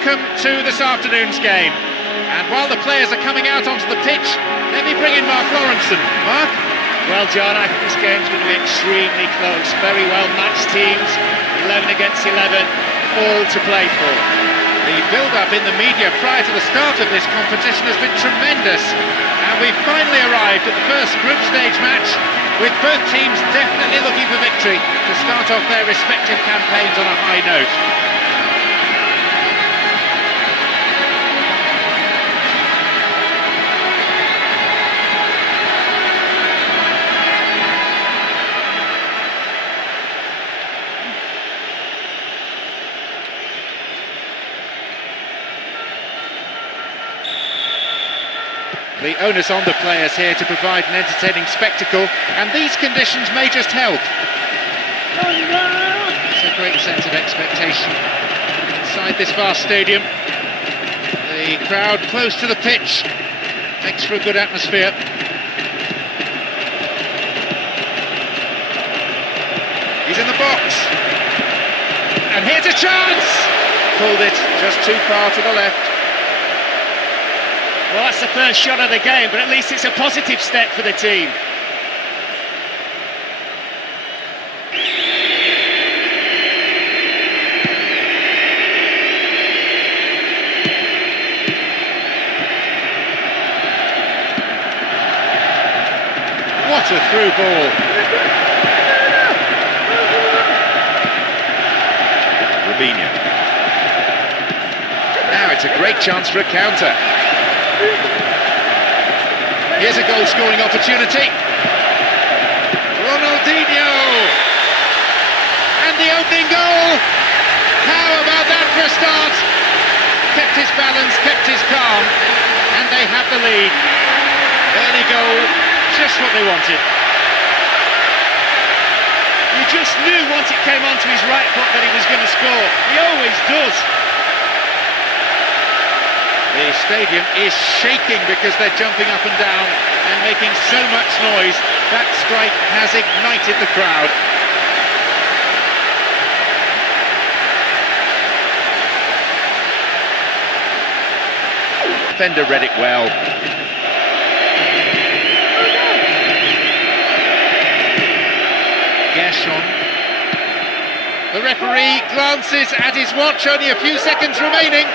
welcome to this afternoon's game. And while the players are coming out onto the pitch, let me bring in Mark Lawrenson. Mark? Well, John, I think this game's going to be extremely close. Very well matched teams, 11 against 11, all to play for. The build-up in the media prior to the start of this competition has been tremendous. And we've finally arrived at the first group stage match, with both teams definitely looking for victory to start off their respective campaigns on a high note. The onus on the players here to provide an entertaining spectacle, and these conditions may just help. It's a great sense of expectation inside this vast stadium. The crowd close to the pitch makes for a good atmosphere. He's in the box, and here's a chance! Pulled it just too far to the left. Well, that's the first shot of the game, but at least it's a positive step for the team. What a through ball. Robinho. Now it's a great chance for a counter. Here's a goal-scoring opportunity. Ronaldinho! And the opening goal! How about that for a start? Kept his balance, kept his calm, and they have the lead. Early goal, just what they wanted. You just knew once it came onto his right foot that he was going to score. He always does. The stadium is shaking because they're jumping up and down and making so much noise. That strike has ignited the crowd. Defender read it well. Gershon. The referee glances at his watch, only a few seconds remaining.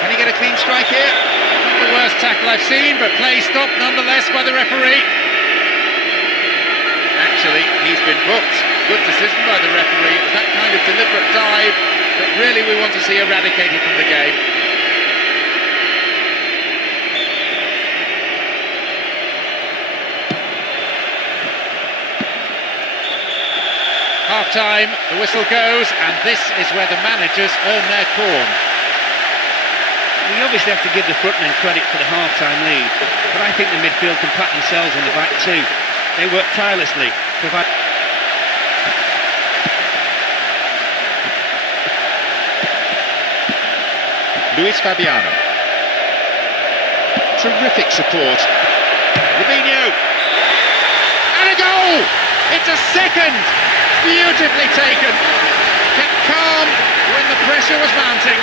Can he get a clean strike here? Not the worst tackle I've seen, but play stopped nonetheless by the referee. Actually, he's been booked. Good decision by the referee. It was that kind of deliberate dive that really we want to see eradicated from the game. Half-time, the whistle goes, and this is where the managers earn their corn. We obviously have to give the frontmen credit for the half-time lead, but I think the midfield can pat themselves on the back too. They work tirelessly. Luis Fabiano. Terrific support. Robinho. And a goal! It's a second! Beautifully taken. Kept calm when the pressure was mounting.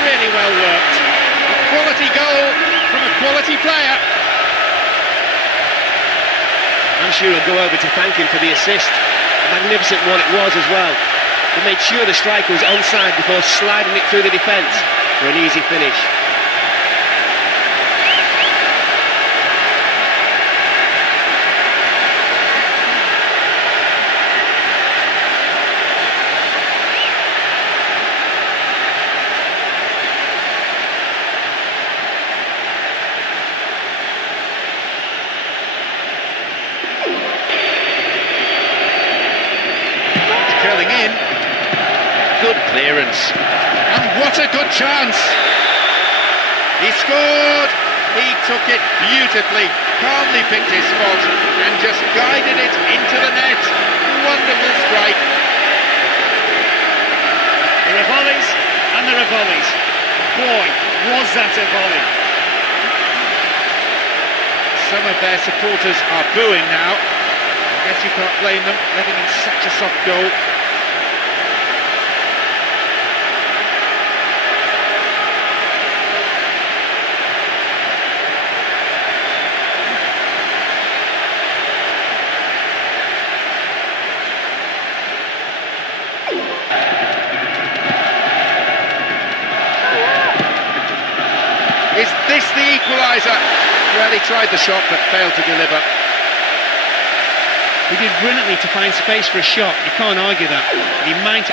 Really well worked. A quality goal from a quality player. I'm sure he'll go over to thank him for the assist. A magnificent one it was as well. He made sure the striker was onside before sliding it through the defence for an easy finish. Curling in. Good clearance. And what a good chance! He scored! He took it beautifully, calmly picked his spot and just guided it into the net. Wonderful strike. There are volleys and there are volleys. Boy, was that a volley. Some of their supporters are booing now. I guess you can't blame them, letting in such a soft goal. Well, he tried the shot but failed to deliver. He did brilliantly to find space for a shot. You can't argue that. He might.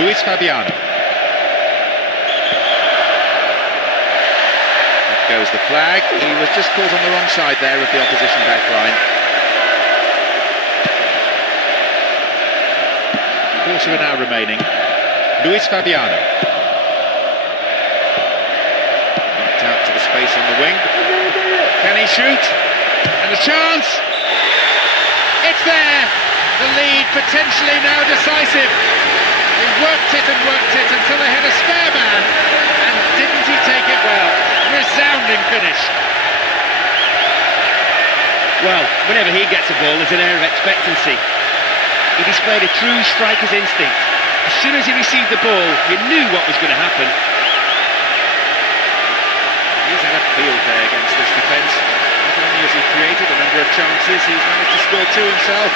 Luis Fabiano. Up goes the flag. He was just caught on the wrong side there of the opposition back line. Quarter of an hour remaining. Luis Fabiano. Knocked out to the space on the wing. Can he shoot? And a chance! It's there! The lead potentially now decisive. He worked it until they had a spare man. And didn't he take it well? Resounding finish. Well, whenever he gets a ball, there's an air of expectancy. He displayed a true striker's instinct. As soon as he received the ball, he knew what was going to happen. He's had a field day against this defence. Not only has he created a number of chances, he's managed to score two himself.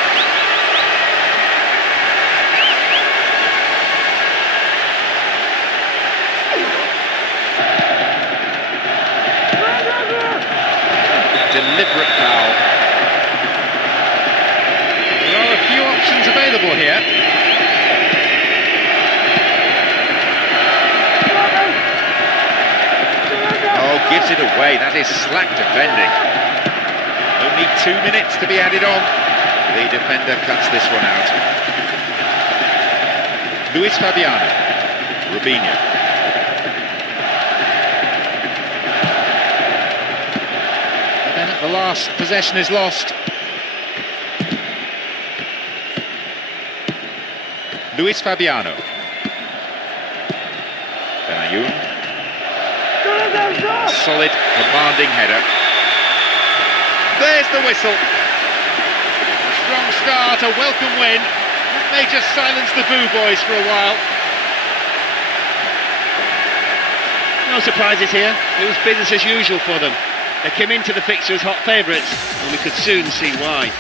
Deliberate foul. There are a few options available here. Oh, gives it away. That is slack defending. Only 2 minutes to be added on. The defender cuts this one out. Luis Fabiano. Rubinho. And then at the last, possession is lost. Luis Fabiano. Benayoun. Solid, commanding header. There's the whistle. A strong start, a welcome win. That may just silence the boo boys for a while. No surprises here. It was business as usual for them. They came into the fixture as hot favourites, and we could soon see why.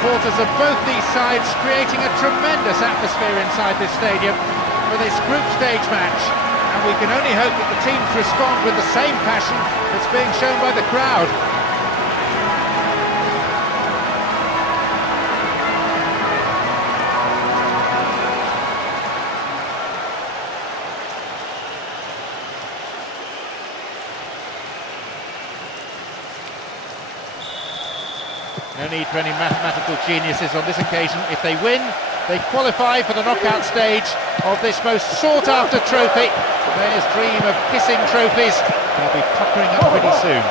Supporters of both these sides creating a tremendous atmosphere inside this stadium for this group stage match, and we can only hope that the teams respond with the same passion that's being shown by the crowd. No need for any mathematical geniuses on this occasion. If they win, they qualify for the knockout stage of this most sought-after trophy. Players dream of kissing trophies. They'll be puckering up pretty soon.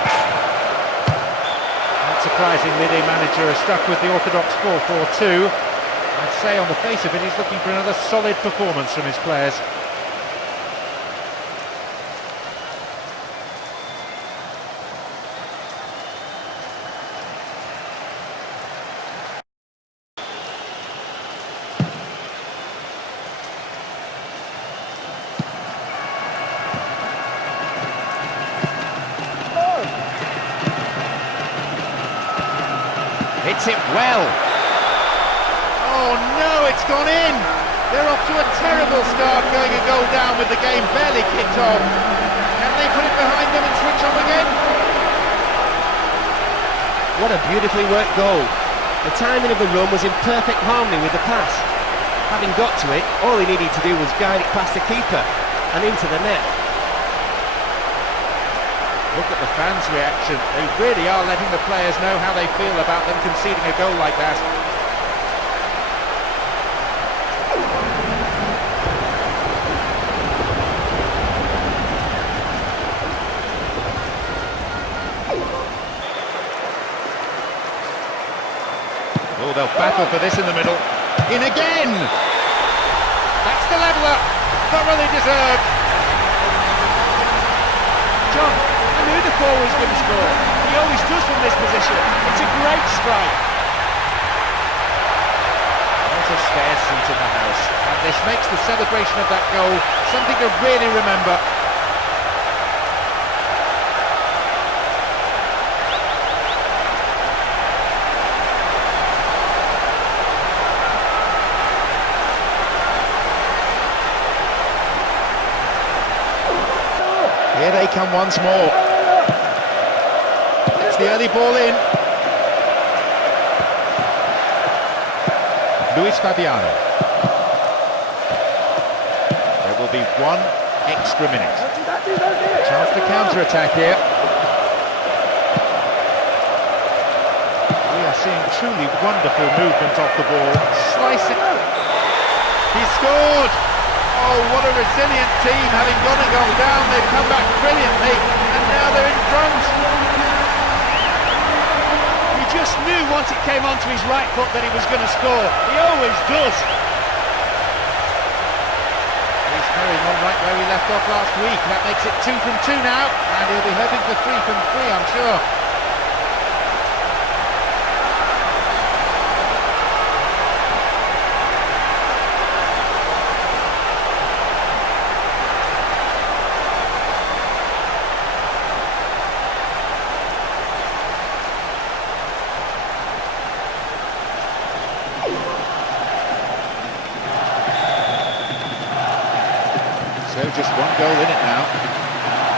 Not surprisingly, the manager has stuck with the orthodox 4-4-2. I'd say on the face of it, he's looking for another solid performance from his players. Hits it well. Oh no, it's gone in. They're off to a terrible start, going a goal down with the game barely kicked off. Can they put it behind them and switch on again? What a beautifully worked goal. The timing of the run was in perfect harmony with the pass. Having got to it, all he needed to do was guide it past the keeper and into the net. Look at the fans' reaction. They really are letting the players know how they feel about them conceding a goal like that. Oh, they'll battle for this in the middle. In again! That's the leveller. Thoroughly deserved. John, I knew the forward was going to score. He always does from this position. It's a great strike. There's a spare seat in the house, and this makes the celebration of that goal something to really remember. Here they come once more. It's the early ball in. Luis Fabiano. There will be one extra minute. Chance to counter-attack here. We are seeing truly wonderful movement off the ball. Slice it. He scored! Oh, what a resilient team, having gone a goal down, they've come back brilliantly, and now they're in front. He just knew once it came onto his right foot that he was going to score. He always does. He's carrying on right where we left off last week. That makes it 2 from 2 now, and he'll be hoping for 3 from 3, I'm sure. So just one goal in it now.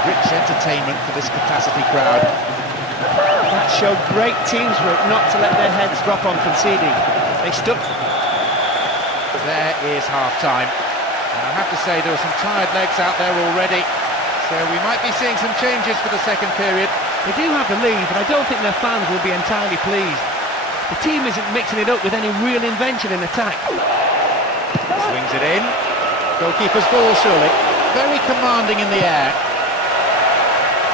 Rich entertainment for this capacity crowd. That showed great teamwork not to let their heads drop on conceding. They stuck. There is half-time. And I have to say there are some tired legs out there already. So we might be seeing some changes for the second period. They do have the lead, but I don't think their fans will be entirely pleased. The team isn't mixing it up with any real invention in attack. Swings it in. Goalkeeper's ball, surely. Very commanding in the air.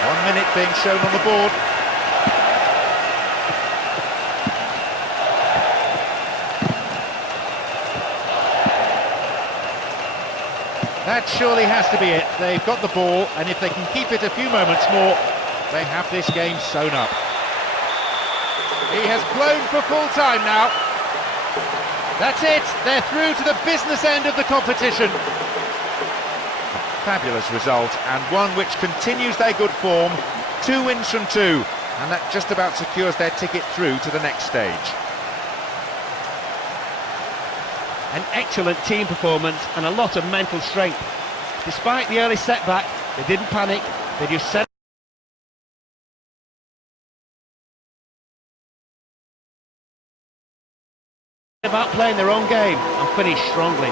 1 minute being shown on the board. That surely has to be it. They've got the ball, and if they can keep it a few moments more, they have this game sewn up. He has blown for full time now. That's it. They're through to the business end of the competition. Fabulous result, and one which continues their good form. 2 wins from 2, and that just about secures their ticket through to the next stage. An excellent team performance and a lot of mental strength. Despite the early setback, they didn't panic, they just set about playing their own game and finished strongly.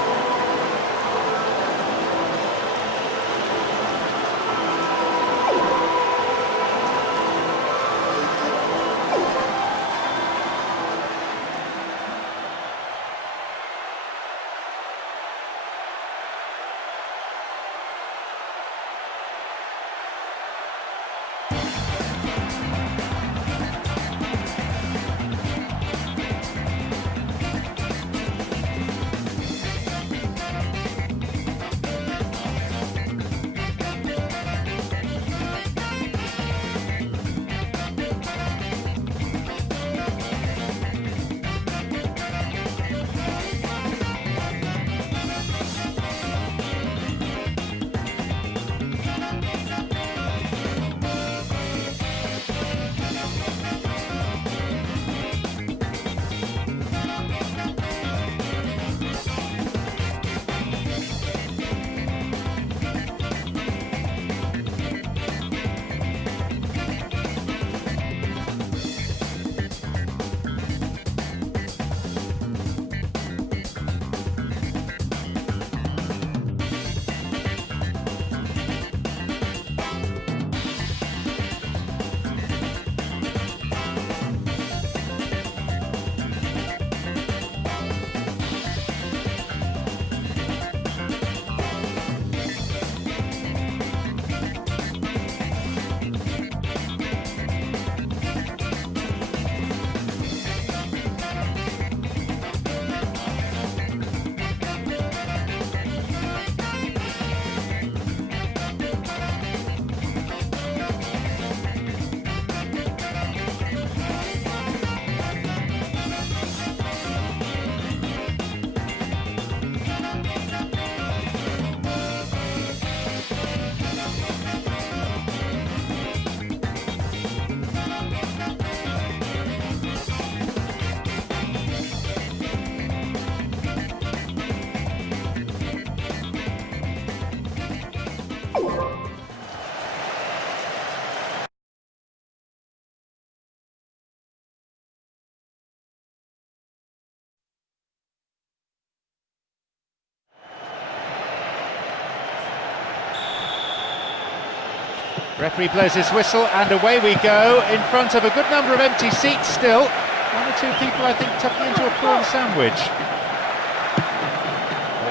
Referee blows his whistle and away we go, in front of a good number of empty seats still. One or two people, I think, tucking into a prawn sandwich.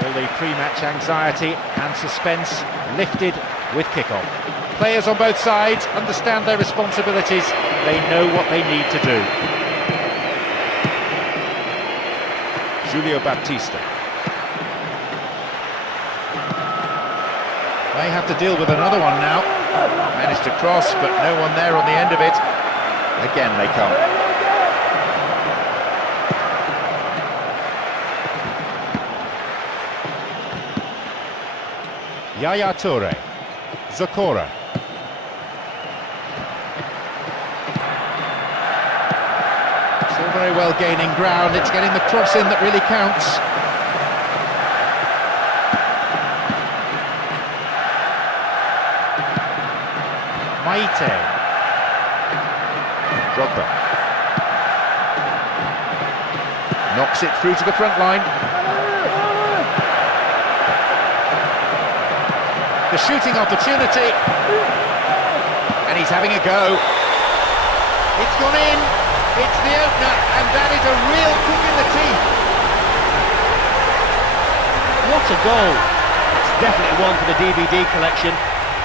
All the pre-match anxiety and suspense lifted with kick-off. Players on both sides understand their responsibilities. They know what they need to do. Julio Baptista. They have to deal with another one now. Managed to cross, but no one there on the end of it. Again they come. Yaya Toure. Zakora. Still very well gaining ground. It's getting the cross in that really counts. Maite. Drogba. Knocks it through to the front line. The shooting opportunity. And he's having a go. It's gone in. It's the opener, and that is a real kick in the teeth. What a goal! It's definitely one for the DVD collection.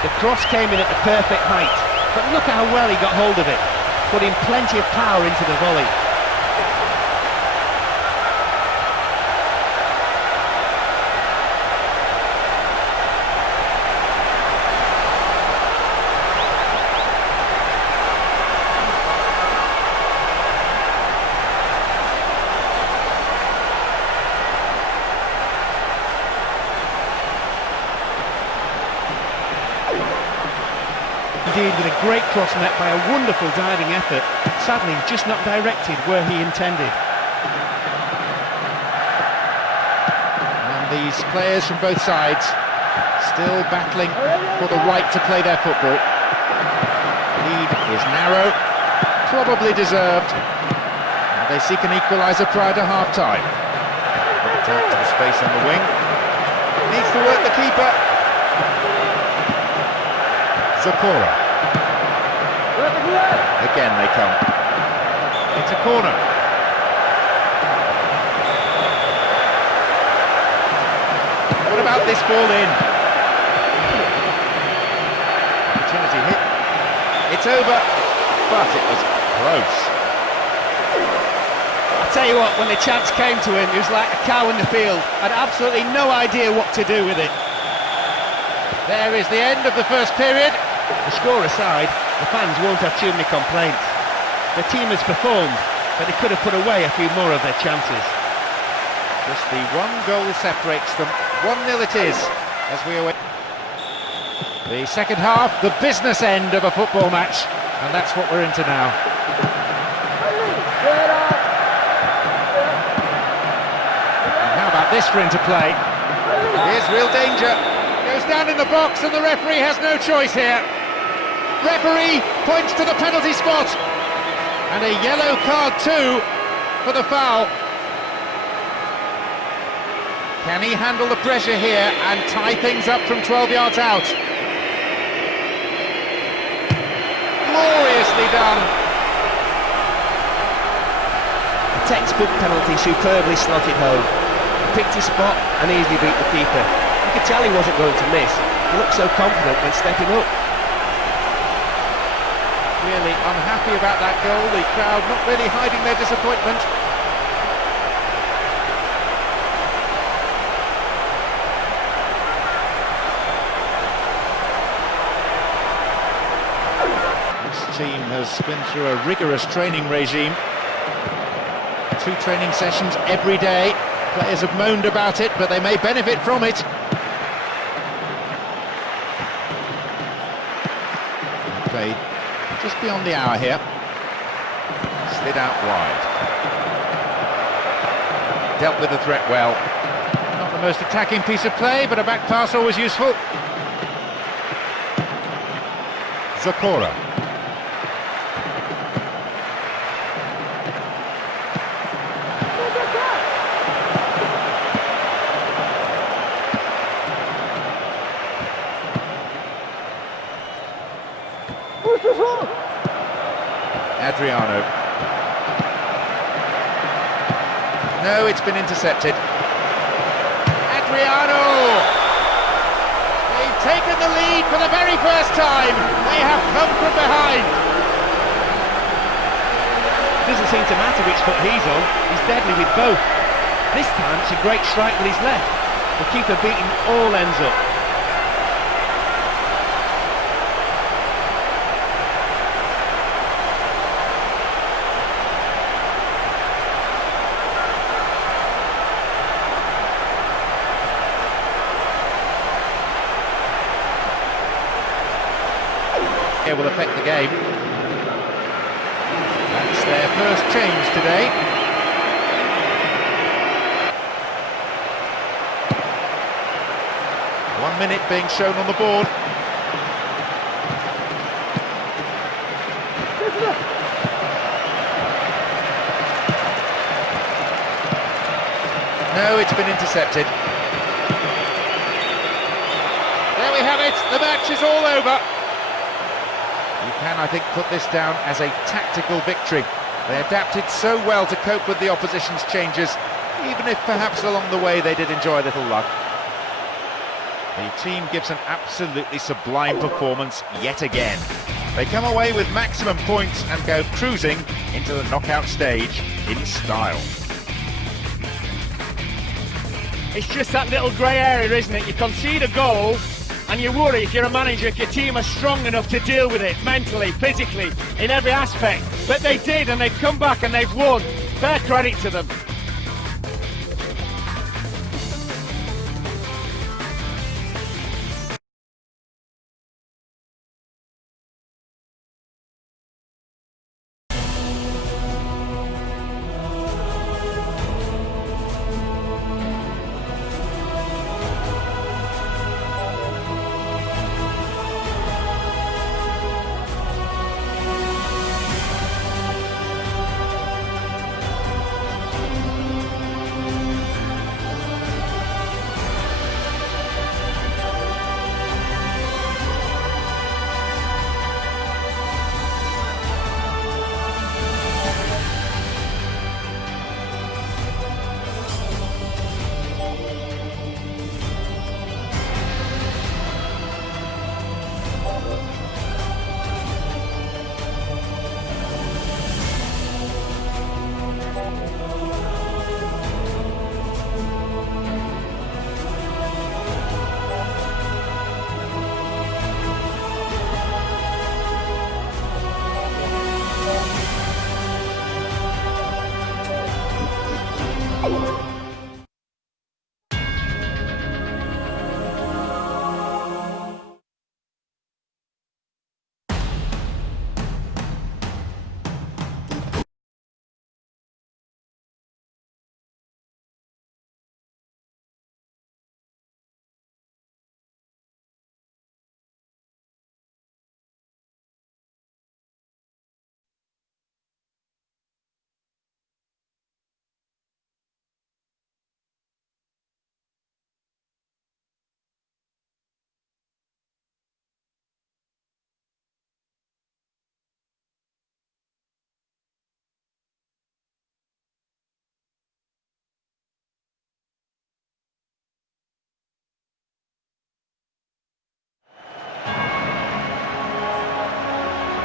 The cross came in at the perfect height, but look at how well he got hold of it, putting plenty of power into the volley. Indeed, with a great cross met by a wonderful diving effort, sadly just not directed where he intended. And these players from both sides still battling for the right to play their football. Lead is narrow, probably deserved. And they seek an equaliser prior to half-time. Out to the space on the wing. Needs to work the keeper. Zakora. Again they come. It's a corner. What about this ball in? Opportunity hit. It's over, but it was close. I'll tell you what, when the chance came to him, he was like a cow in the field. Had absolutely no idea what to do with it. There is the end of the first period. The score aside, the fans won't have too many complaints. The team has performed, but they could have put away a few more of their chances. Just the one goal separates them. 1-0 it is, as we await the second half, the business end of a football match, and that's what we're into now. And how about this for interplay? Here's real danger. Goes down in the box, and the referee has no choice here. Referee points to the penalty spot, and a yellow card too for the foul. Can he handle the pressure here and tie things up from 12 yards out? Gloriously done. A textbook penalty, superbly slotted home. He picked his spot and easily beat the keeper. You could tell he wasn't going to miss. He looked so confident when stepping up. Really unhappy about that goal, the crowd not really hiding their disappointment. This team has been through a rigorous training regime. 2 training sessions every day. Players have moaned about it, but they may benefit from it. Played just beyond the hour here. Slid out wide. Dealt with the threat well. Not the most attacking piece of play, but a back pass always useful. Zakora. Adriano. No, it's been intercepted. Adriano! They've taken the lead for the very first time. They have come from behind. Doesn't seem to matter which foot he's on, he's deadly with both. This time it's a great strike with his left. The keeper beating all ends up. It will affect the game. That's their first change today. One minute being shown on the board. No, it's been intercepted. There we have it, the match is all over. You can, I think, put this down as a tactical victory. They adapted so well to cope with the opposition's changes, even if perhaps along the way they did enjoy a little luck. The team gives an absolutely sublime performance yet again. They come away with maximum points and go cruising into the knockout stage in style. It's just that little grey area, isn't it? You concede a goal and you worry if you're a manager if your team are strong enough to deal with it mentally, physically, in every aspect. But they did, and they've come back and they've won. Fair credit to them.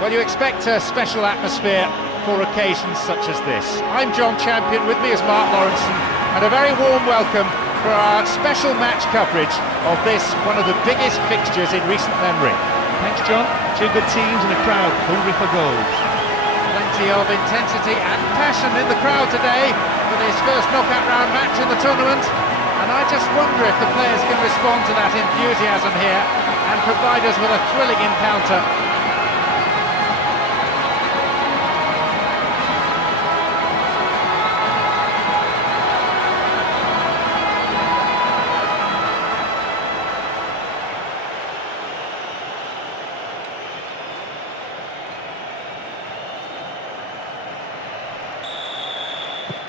Well, you expect a special atmosphere for occasions such as this. I'm John Champion, with me is Mark Lawrenson, and a very warm welcome for our special match coverage of this, one of the biggest fixtures in recent memory. Thanks, John. Two good teams and a crowd hungry for goals. Plenty of intensity and passion in the crowd today for this first knockout round match in the tournament, and I just wonder if the players can respond to that enthusiasm here and provide us with a thrilling encounter.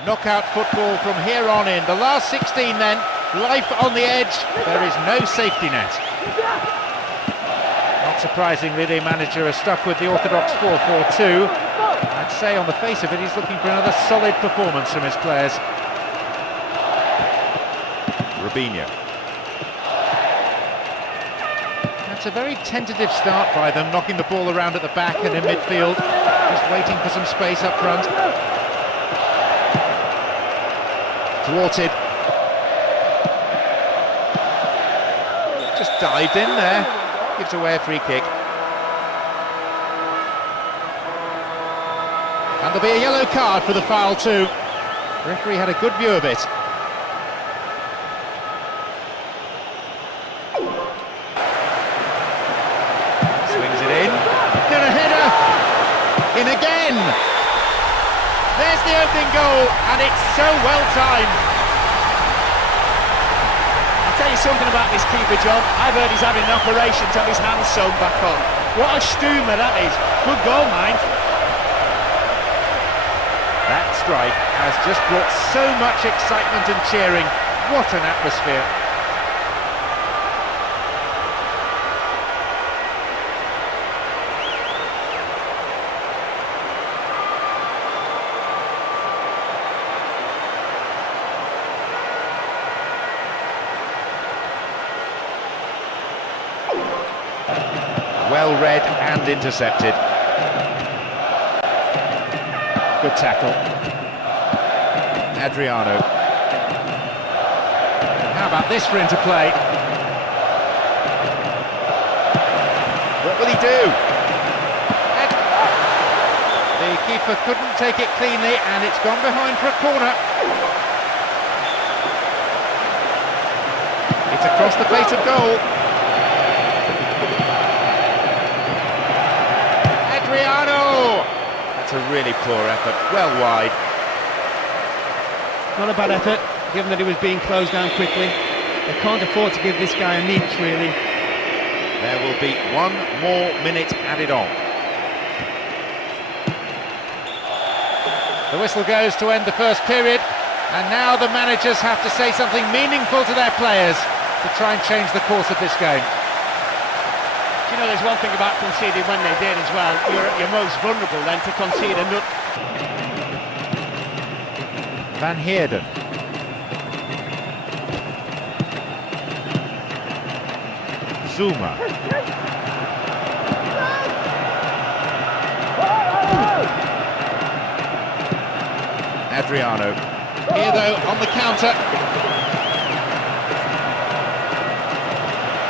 Knockout football from here on in. The last 16 then, life on the edge, there is no safety net. Not surprisingly, the manager has stuck with the orthodox 4-4-2, and I'd say on the face of it, he's looking for another solid performance from his players. Robinho. That's a very tentative start by them, knocking the ball around at the back and in midfield, just waiting for some space up front. Thwarted. Just dived in there, gives away a free kick. And there'll be a yellow card for the foul too. The referee had a good view of it. Swings it in. And a header! In again! There's the opening goal, and it's so well timed. I'll tell you something about this keeper, John. I've heard he's having an operation to have his hands sewn back on. What a stoomer that is. Good goal, mind. That strike has just brought so much excitement and cheering. What an atmosphere. Well read and intercepted. Good tackle. Adriano. How about this for interplay? What will he do? The keeper couldn't take it cleanly, and it's gone behind for a corner. It's across the face of goal. Adriano! That's a really poor effort, well wide. Not a bad effort, given that he was being closed down quickly. They can't afford to give this guy an inch, really. There will be 1 more minute added on. The whistle goes to end the first period, and now the managers have to say something meaningful to their players to try and change the course of this game. You know, there's one thing about conceding when they did as well. You're at your most vulnerable then to concede a nut. Van Heerden. Zuma. Adriano. Here though, on the counter.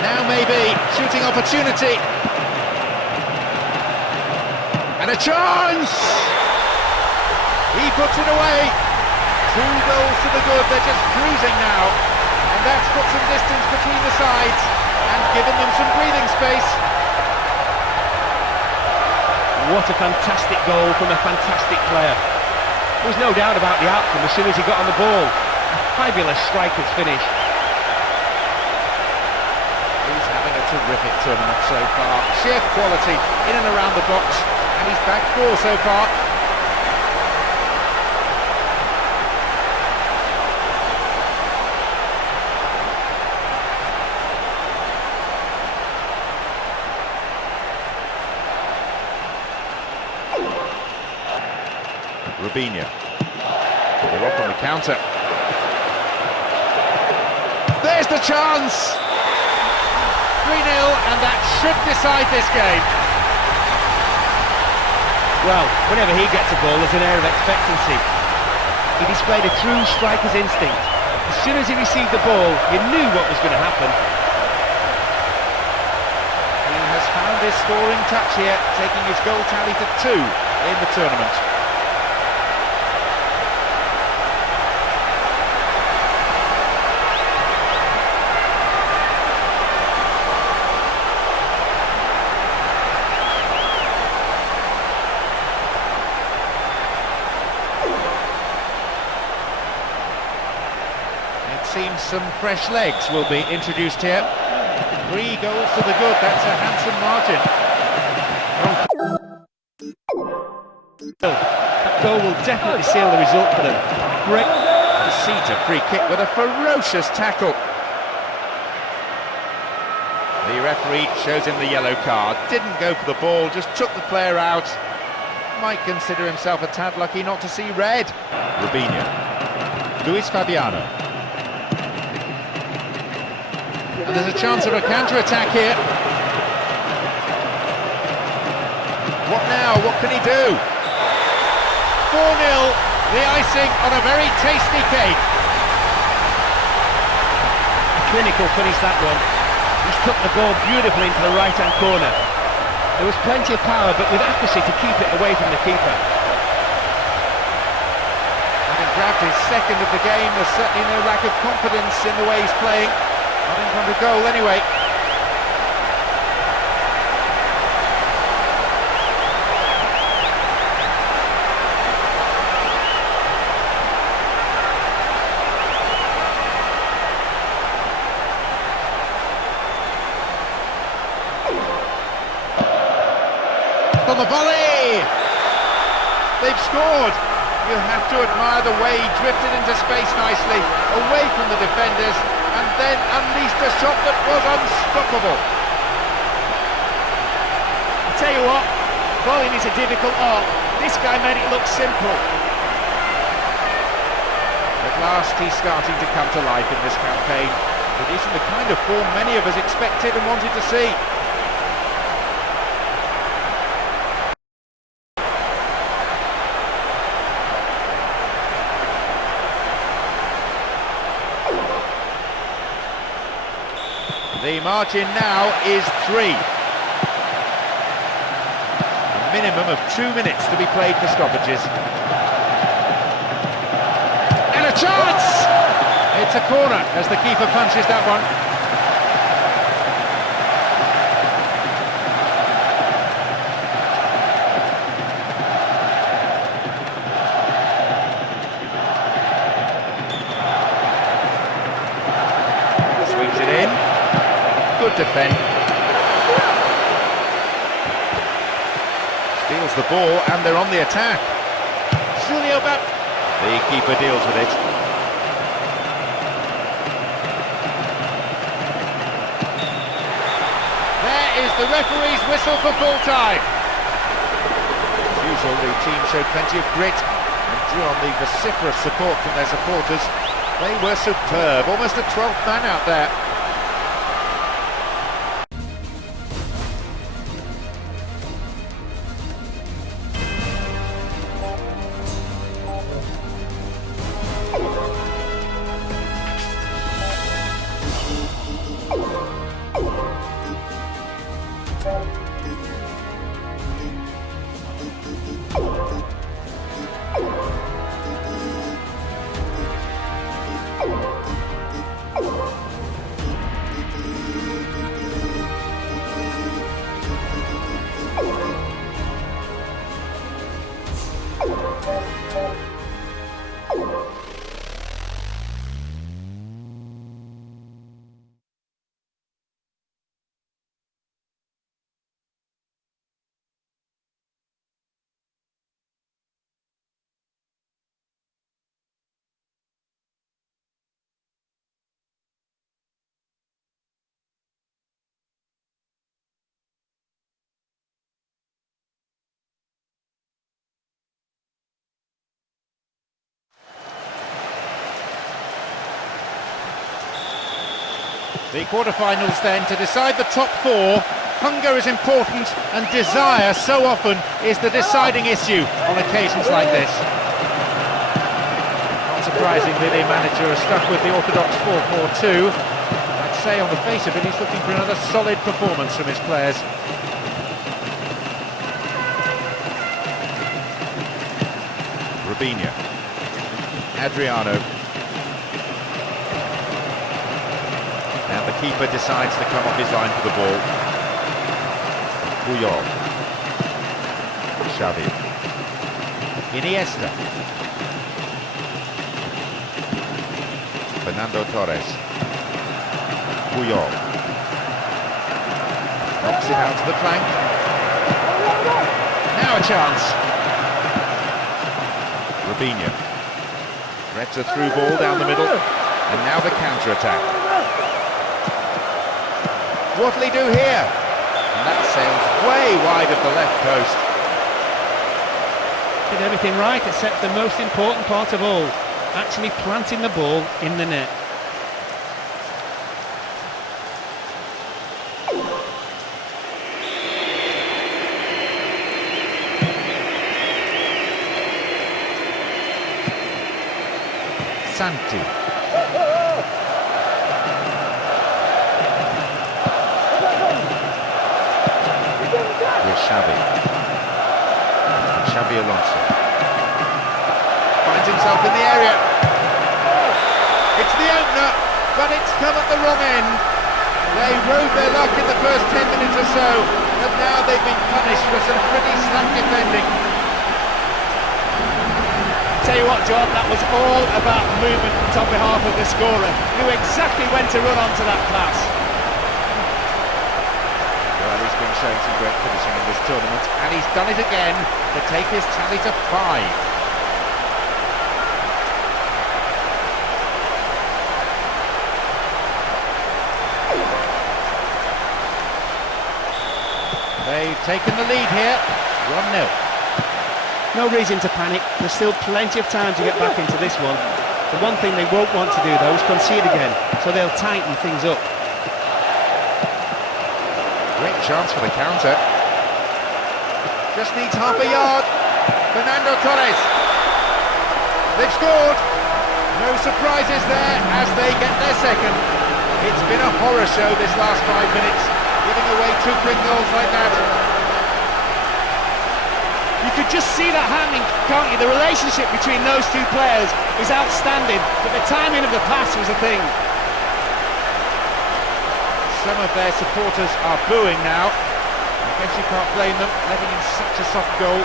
Now maybe, shooting opportunity. And a chance! He puts it away. 2 goals to the good, they're just cruising now. And that's put some distance between the sides and given them some breathing space. What a fantastic goal from a fantastic player. There was no doubt about the outcome as soon as he got on the ball. A fabulous striker's finish. He's having a terrific tournament so far. Sheer quality in and around the box, and he's bagged 4 so far. Robinho. They're off on the counter. There's the chance! 3-0, and that should decide this game. Well, whenever he gets a ball, there's an air of expectancy. He displayed a true striker's instinct. As soon as he received the ball, you knew what was going to happen. He has found his scoring touch here, taking his goal tally to 2 in the tournament. Seems some fresh legs will be introduced here. 3 goals to the good, that's a handsome margin. That goal will definitely seal the result for them. Great. Sita free kick with a ferocious tackle. The referee shows him the yellow card. Didn't go for the ball, just took the player out. might consider himself a tad lucky not to see red. Robinho. Luis Fabiano. And there's a chance of a counter-attack here. What now? What can he do? 4-0, the icing on a very tasty cake. Clinical finish, that one. He's took the ball beautifully into the right-hand corner. There was plenty of power, but with accuracy to keep it away from the keeper. Having grabbed his second of the game, there's certainly no lack of confidence in the way he's playing. Not in front of goal anyway. On the volley! They've scored! You have to admire the way he drifted into space nicely, away from the defenders, and then unleashed a shot that was unstoppable. I tell you what, bowling is a difficult art. This guy made it look simple. At last he's starting to come to life in this campaign. It isn't the kind of form many of us expected and wanted to see. The margin now is 3. A minimum of 2 minutes to be played for stoppages. And a chance! It's a corner as the keeper punches that one. Swings it in. Good defend. Steals the ball and they're on the attack. Julio back. The keeper deals with it. There is the referee's whistle for full time. As usual, the team showed plenty of grit and drew on the vociferous support from their supporters. They were superb, almost a 12th man out there. The quarter-finals then to decide the top 4. Hunger is important and desire so often is the deciding issue on occasions like this. Not surprisingly, the manager is stuck with the orthodox 4-4-2. I'd say on the face of it he's looking for another solid performance from his players. Robinho. Adriano. And the keeper decides to come off his line for the ball. Puyol. Xavi. Iniesta. Fernando Torres. Puyol. Knocks it out to the flank. Now a chance. Robinho. Threats a through ball down the middle. And now the counter-attack. What'll he do here? And that sails way wide of the left post. Did everything right except the most important part of all, actually planting the ball in the net. Santi. Here's Xavi Alonso. Finds himself in the area. It's the opener, but it's come at the wrong end. They rode their luck in the first 10 minutes or so, but now they've been punished for some pretty slack defending. Tell you what, John, that was all about movement on behalf of the scorer. Knew exactly when to run onto that pass. Well, he's been showing some great finishing in this tournament, and he's done it again to take his tally to 5. They've taken the lead here, 1-0. No reason to panic, there's still plenty of time to get back into this one. The one thing they won't want to do though is concede again, so they'll tighten things up. Great chance for the counter. Just needs half a yard. Fernando Torres. They've scored. No surprises there as they get their second. It's been a horror show this last 5 minutes, giving away 2 quick goals like that. You could just see that happening, can't you? The relationship between those two players is outstanding, but the timing of the pass was a thing. Some of their supporters are booing now. I guess you can't blame them, letting in such a soft goal.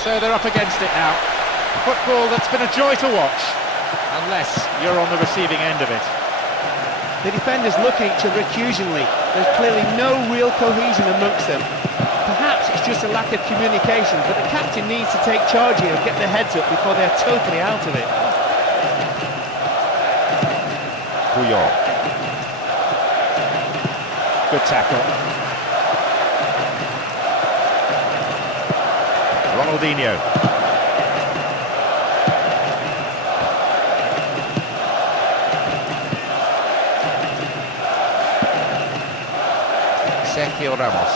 So they're up against it now. Football that's been a joy to watch, unless you're on the receiving end of it. The defenders look at each other occasionally. There's clearly no real cohesion amongst them. Perhaps it's just a lack of communication, but the captain needs to take charge here and get their heads up before they're totally out of it. Puyol. Good tackle. Ronaldinho. Sergio Ramos.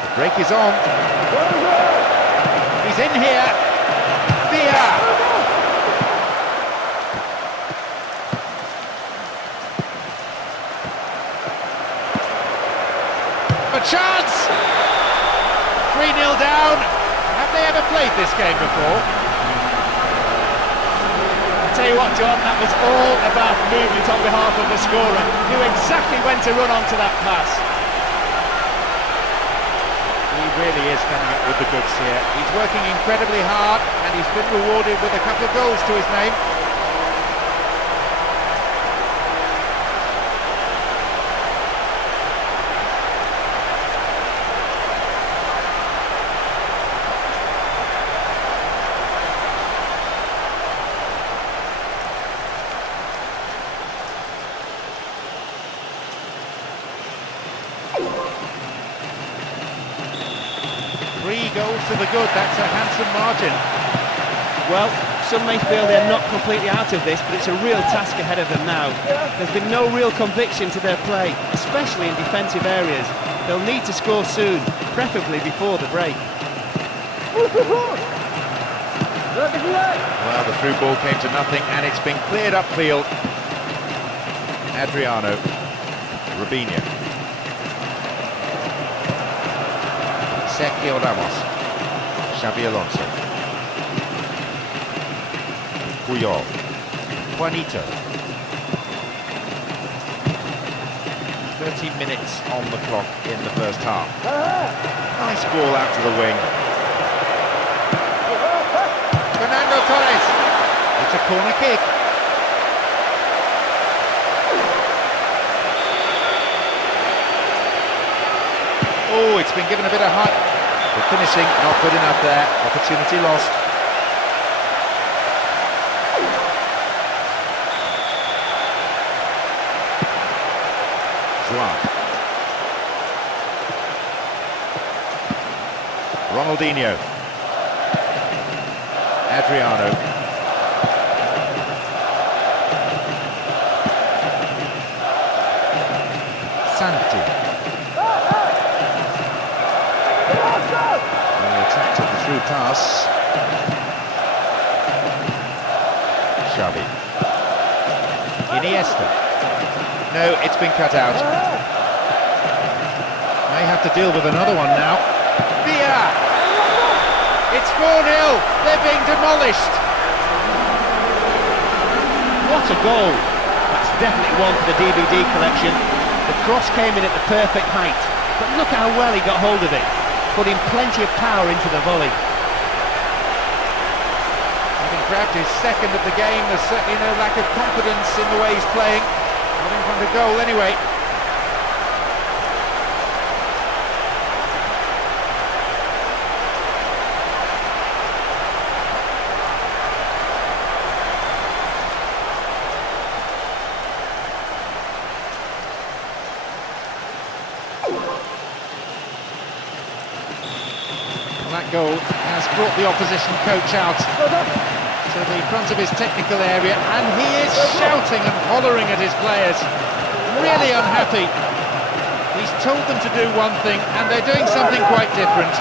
The break is on. He's in here. Villa. A chance! 3-0 down. Have they ever played this game before? Tell you what, John, that was all about movement on behalf of the scorer. Knew exactly when to run onto that pass. He really is coming up with the goods here. He's working incredibly hard, and he's been rewarded with a couple of goals to his name. Goals to the good, that's a handsome margin. Well, some may feel they're not completely out of this, but it's a real task ahead of them now. There's been no real conviction to their play, especially in defensive areas. They'll need to score soon, preferably before the break. Well, the through ball came to nothing, and it's been cleared upfield. Adriano. Robinho. Sergio Ramos. Xavi Alonso. Puyol. Juanito. 30 minutes on the clock in the first half. Nice ball out to the wing. Fernando Torres. It's a corner kick. Oh, it's been given a bit of height. The finishing not good enough there. Opportunity lost. Ronaldinho. Adriano. Santi. The attack took the through pass. Xavi. Iniesta. No, it's been cut out. May have to deal with another one now. Villa! It's 4-0. They're being demolished. What a goal! That's definitely one for the DVD collection. The cross came in at the perfect height, but look how well he got hold of it, putting plenty of power into the volley. Having grabbed his second of the game, there's certainly no lack of confidence in the way he's playing. Not in front of goal anyway. That goal has brought the opposition coach out to the front of his technical area, and he is shouting and hollering at his players, really unhappy. He's told them to do one thing and they're doing something quite different.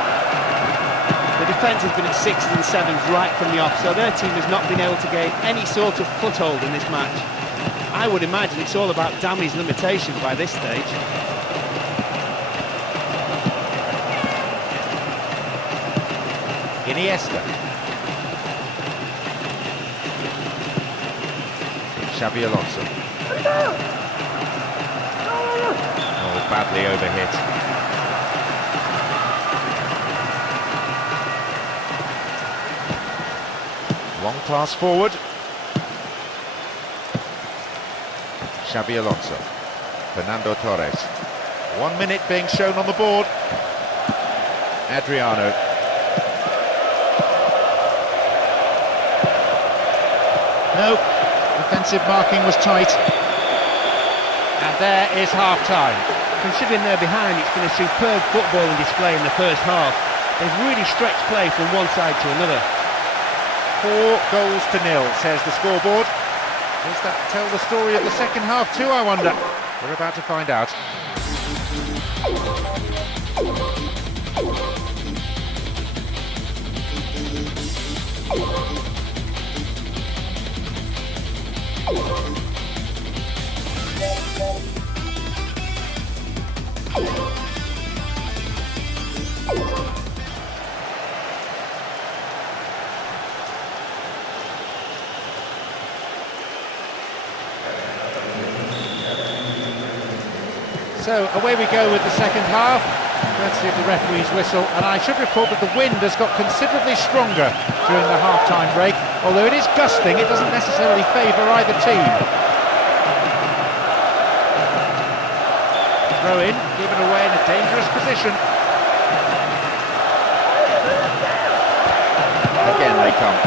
The defence has been at 6s and 7s right from the off, so their team has not been able to gain any sort of foothold in this match. I would imagine it's all about Dammy's limitations by this stage. Iniesta. Xabi Alonso. Oh, badly overhit. Long pass forward. Xabi Alonso. Fernando Torres. 1 minute being shown on the board. Adriano. No, defensive marking was tight. And there is half-time. Considering they're behind, it's been a superb footballing display in the first half. They've really stretched play from one side to another. 4-0, says the scoreboard. Does that tell the story of the second half too, I wonder? We're about to find out. So away we go with the second half, courtesy of the referee's whistle, and I should report that the wind has got considerably stronger during the half-time break. Although it is gusting, it doesn't necessarily favour either team. Throw in, given away in a dangerous position. Again they come.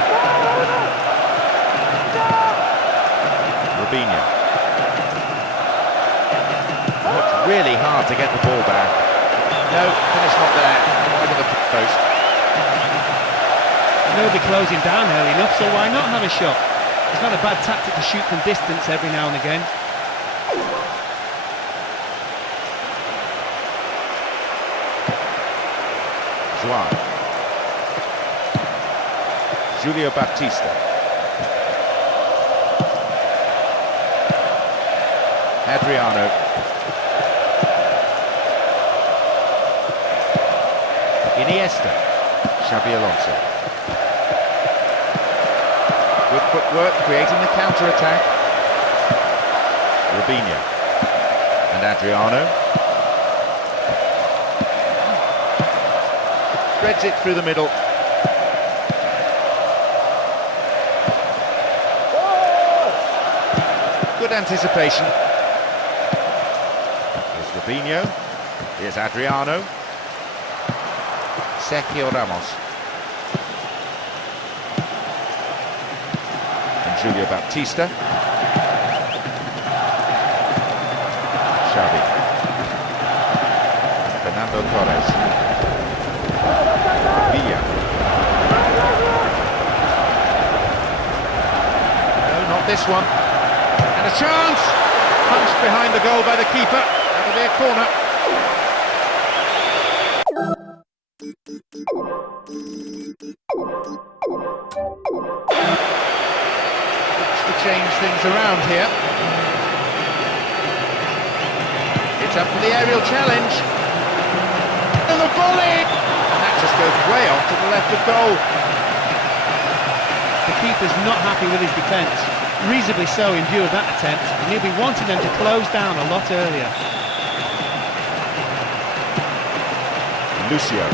Robinho. Worked really hard to get the ball back. No, finish not there. Over the post. They'll be closing down early enough, so why not have a shot? It's not a bad tactic to shoot from distance every now and again. João. Julio Baptista. Adriano. Iniesta. Xabi Alonso. Good footwork, creating the counter-attack. Robinho. And Adriano. Threads it through the middle. Good anticipation. Here's Robinho. Here's Adriano. Sergio Ramos. And Julio Baptista. Xavi. Fernando Torres. this one. And a chance! Punched behind the goal by the keeper. That'll be a corner. Looks to change things around here. It's up for the aerial challenge. And the volley! And that just goes way off to the left of goal. The keeper's not happy with his defence, reasonably so in view of that attempt, and he'll be wanting them to close down a lot earlier. Lucio.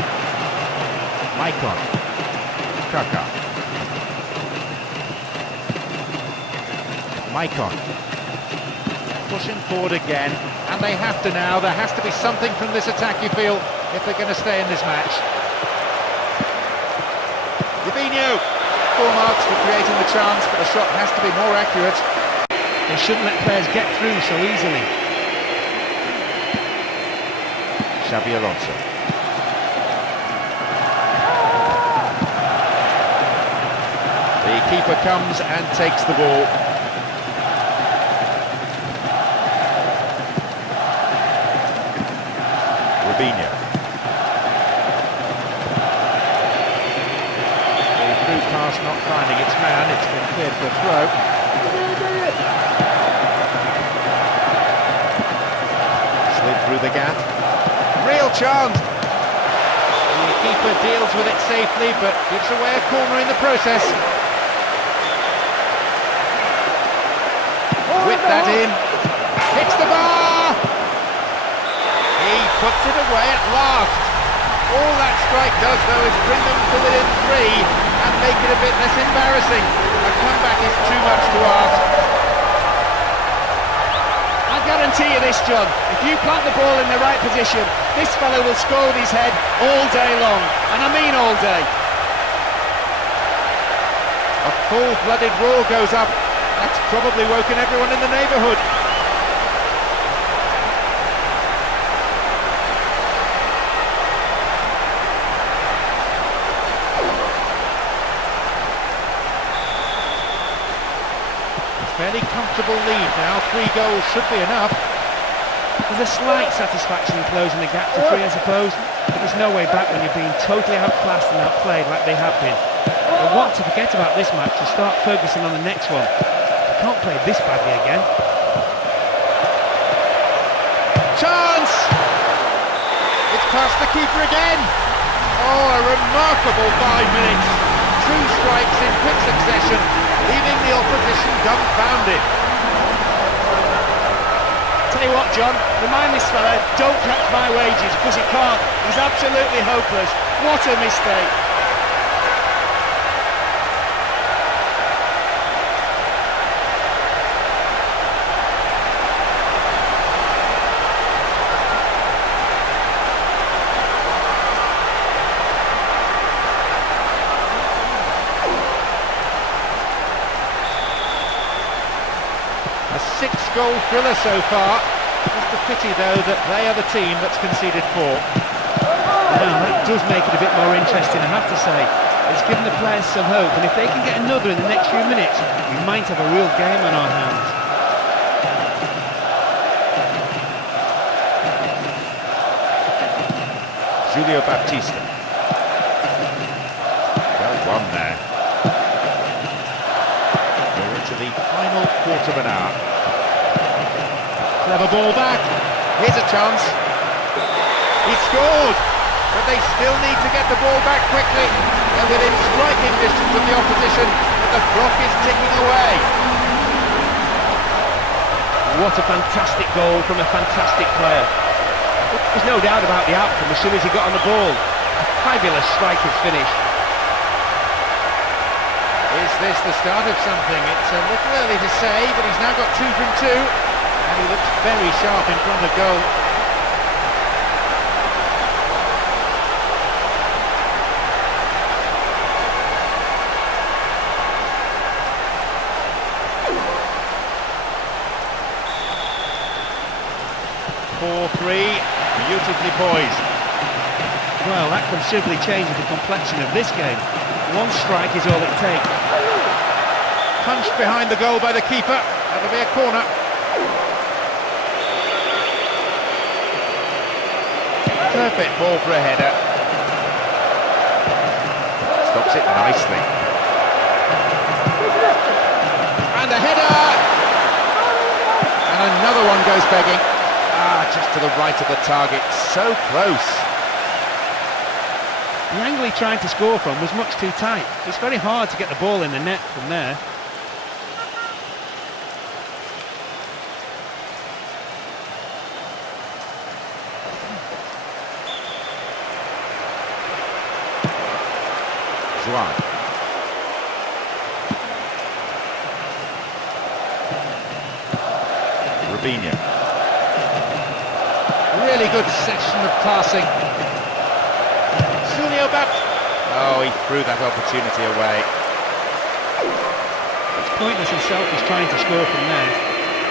Maicon. Kaka. Maicon. Pushing forward again, and they have to now. There has to be something from this attack, you feel, if they're going to stay in this match. Rubinho. 4 marks for creating the chance, but the shot has to be more accurate. They shouldn't let players get through so easily. Xabi Alonso. The keeper comes and takes the ball. Rubinho. Pass not finding its man, it's been cleared for a throw. Slid through the gap. Real chance! The keeper deals with it safely, but gives away a corner in the process. With that in, hits the bar! He puts it away at last. All that strike does, though, is bring them to within 3 and make it a bit less embarrassing. A comeback is too much to ask. I guarantee you this, John, if you plant the ball in the right position, this fellow will scold his head all day long, and I mean all day. A full-blooded roar goes up. That's probably woken everyone in the neighbourhood. Fairly comfortable lead now, 3 goals should be enough. There's a slight satisfaction in closing the gap to 3, I suppose, but there's no way back when you're being totally outclassed and outplayed like they have been. They want to forget about this match and start focusing on the next one. They can't play this badly again. Chance! It's past the keeper again. Oh, a remarkable 5 minutes. 2 strikes in quick succession, leaving the opposition dumbfounded. Tell you what, John, remind this fella, don't catch my wages, because he can't. He's absolutely hopeless. What a mistake. A 6-goal thriller so far. Just a pity, though, that they are the team that's conceded 4. Now, that does make it a bit more interesting, I have to say. It's given the players some hope, and if they can get another in the next few minutes, we might have a real game on our hands. Julio Baptista. Well won there. We're into the final quarter of an hour. Clever ball back. Here's a chance. He scored, but they still need to get the ball back quickly. They're within striking distance of the opposition, but the clock is ticking away. What a fantastic goal from a fantastic player. There's no doubt about the outcome as soon as he got on the ball. A fabulous striker's finish. Is this the start of something? It's a little early to say, but he's now got 2 from 2, and he looks very sharp in front of goal. Beautifully poised. Well, that considerably changes the complexion of this game. One strike is all it takes. punched behind the goal by the keeper. That'll be a corner. Perfect ball for a header. Stops it nicely. And a header! And another one goes begging. Just to the right of the target. So close. The angle he tried to score from was much too tight. It's very hard to get the ball in the net from there. Juan. Rubinho. Really good section of passing. Julio Bapt. Oh, he threw that opportunity away. It's pointless and selfish trying to score from there.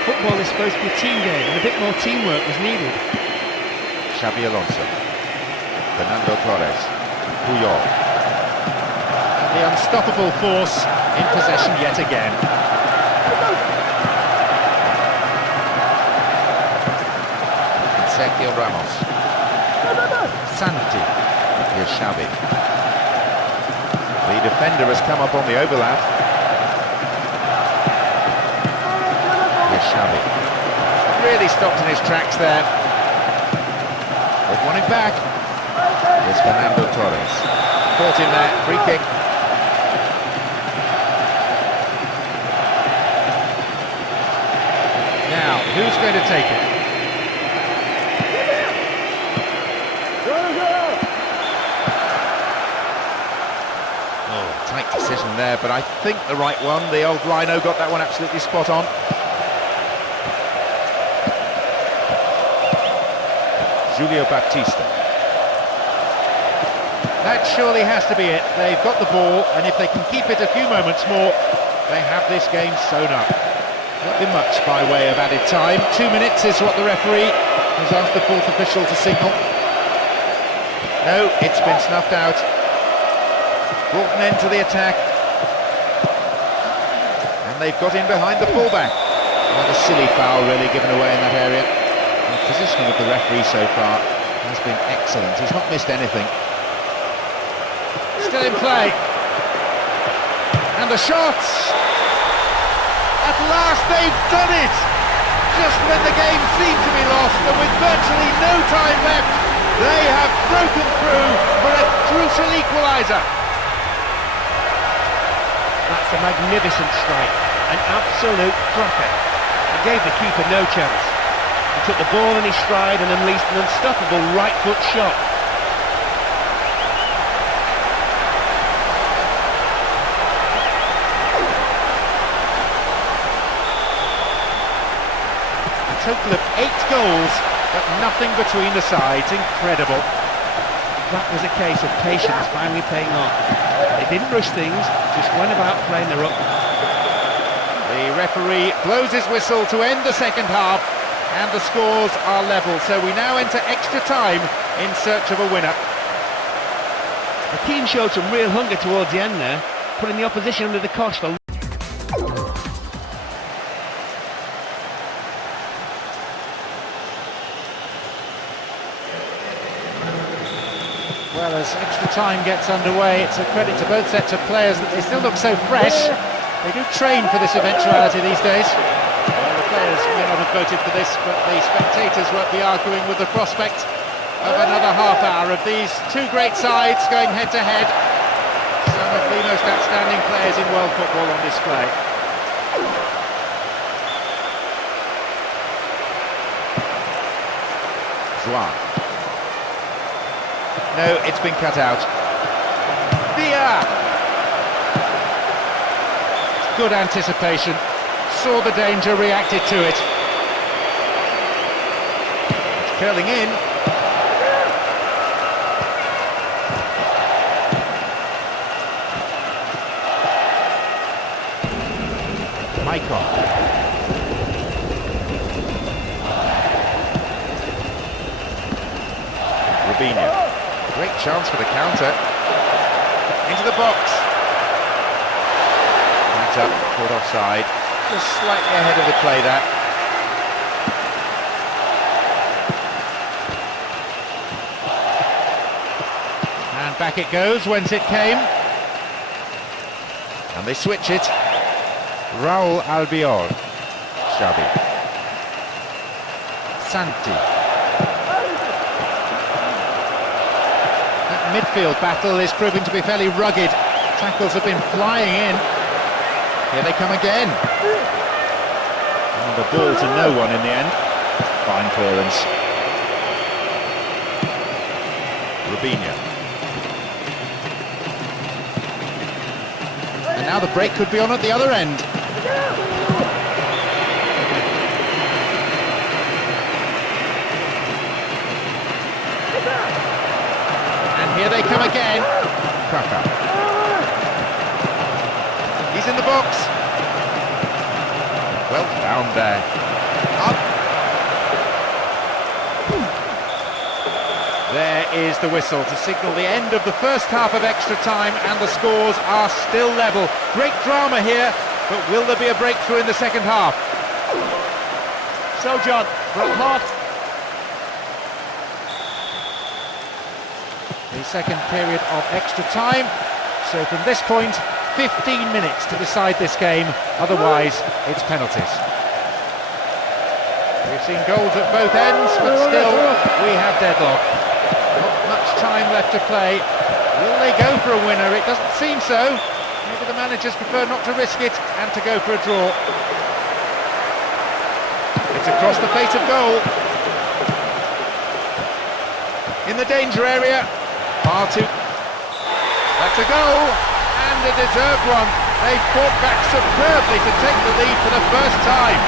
Football is supposed to be a team game, and a bit more teamwork was needed. Xabi Alonso. Fernando Torres. Puyol. The unstoppable force in possession yet again. Sergio Ramos. Santi. Here's Xavi. The defender has come up on the overlap. Here's Xavi. Really stopped in his tracks there. They've won it back. Here's Fernando Torres. Caught him there. Free kick. Now, who's going to take it? Tight decision there, but I think the right one. The old Rhino got that one absolutely spot on. Julio Baptista. That surely has to be it. They've got the ball, and if they can keep it a few moments more, they have this game sewn up. Won't be much by way of added time. 2 minutes is what the referee has asked the fourth official to signal. No, it's been snuffed out. Brought an end to the attack. And they've got in behind the fullback. A silly foul really given away in that area. The positioning of the referee so far has been excellent. He's not missed anything. Still in play. And the shots! At last they've done it! Just when the game seemed to be lost and with virtually no time left, they have broken through for a crucial equaliser. That's a magnificent strike, an absolute cracker. He gave the keeper no chance. He took the ball in his stride and unleashed an unstoppable right foot shot. A total of 8 goals, but nothing between the sides. Incredible. That was a case of patience finally paying off. They didn't rush things, just went about playing their up. The referee blows his whistle to end the second half, and the scores are level. So we now enter extra time in search of a winner. The team showed some real hunger towards the end there, putting the opposition under the cosh for. Well, as extra time gets underway, it's a credit to both sets of players that they still look so fresh. They do train for this eventuality these days. Well, the players may not have voted for this, but the spectators won't be arguing with the prospect of another half hour of these two great sides going head to head. Some of the most outstanding players in world football on display. Juan. No, it's been cut out. Villa! Good anticipation. Saw the danger, reacted to it. It's curling in. Maicon. Rubinho. Great chance for the counter. Into the box. And picked up, caught offside. Just slightly ahead of the play there. And back it goes, whence it came. And they switch it. Raul Albiol. Xavi. Santi. That midfield battle is proving to be fairly rugged. Tackles have been flying in. Here they come again. And the ball to no one in the end. Fine clearance. Rubinho. And now the break could be on at the other end. And here they come again. Kaka. He's in the box. Well found there. Up. There is the whistle to signal the end of the first half of extra time, and the scores are still level. Great drama here, but will there be a breakthrough in the second half? So, John, we're at half. The second period of extra time. So from this point, 15 minutes to decide this game, otherwise it's penalties. We've seen goals at both ends, but still we have deadlock. Not much time left to play. Will they go for a winner? It doesn't seem so. Maybe the managers prefer not to risk it and to go for a draw. It's across the face of goal. In the danger area. Far too. That's a goal, and a deserved one. They fought back superbly to take the lead for the first time.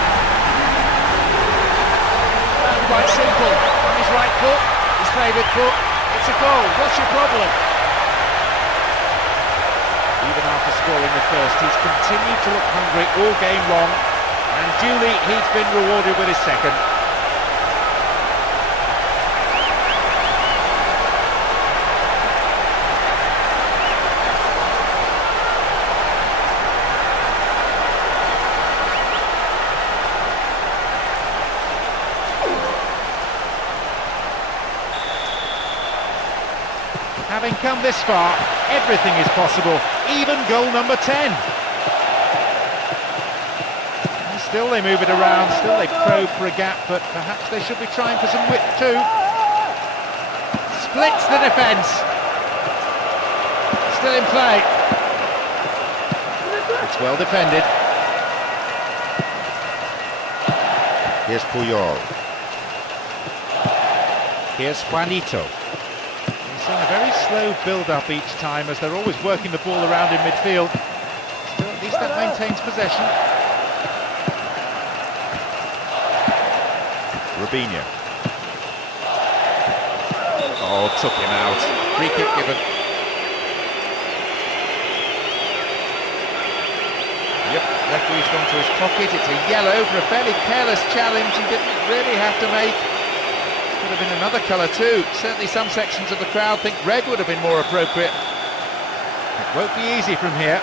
Quite simple. On his right foot, his favourite foot. It's a goal. What's your problem? Even after scoring the first, he's continued to look hungry all game long, and duly he's been rewarded with his second. Having come this far, everything is possible, even goal number 10. And still they move it around, still they probe for a gap, but perhaps they should be trying for some width too. Splits the defence. Still in play. It's well defended. Here's Puyol. Here's Juanito. Seeing a very slow build-up each time as they're always working the ball around in midfield. Still, at least that maintains possession. Rubinho. Oh, took him out. Free kick given. Yep, referee's gone to his pocket. It's a yellow for a fairly careless challenge he didn't really have to make. Could have been another colour too. Certainly some sections of the crowd think red would have been more appropriate. It won't be easy from here.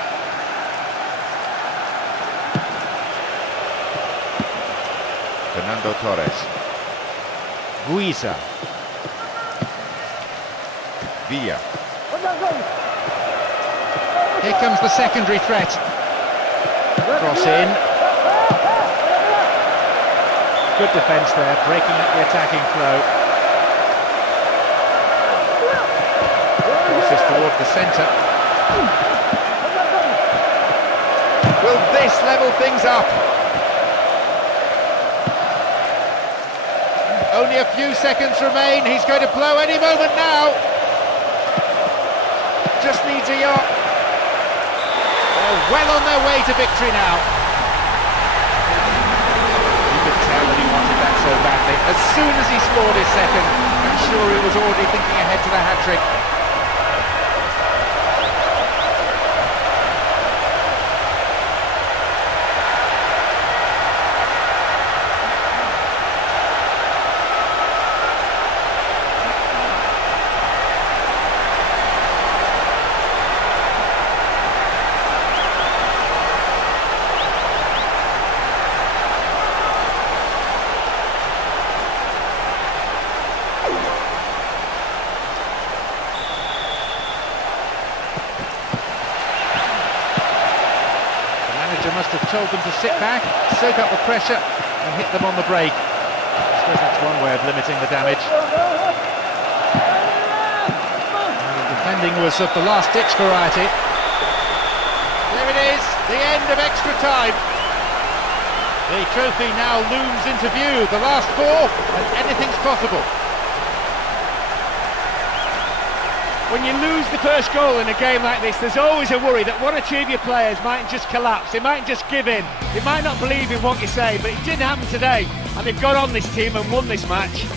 Fernando Torres. Guiza. Villa. Here comes the secondary threat. Cross in. Good defence there, breaking up the attacking flow. Crosses towards the centre. Will this level things up? Only a few seconds remain. He's going to blow any moment now. Just needs a yard. They're well on their way to victory now. That he wanted that so badly. As soon as he scored his second, I'm sure he was already thinking ahead to the hat-trick. manager must have told them to sit back, soak up the pressure and hit them on the break. I suppose that's one way of limiting the damage. The defending was of the last-ditch variety. There it is, the end of extra time. The trophy now looms into view, the last four, and anything's possible. When you lose the first goal in a game like this, there's always a worry that one or two of your players might just collapse, they might just give in, they might not believe in what you say, but it didn't happen today, and they've got on this team and won this match.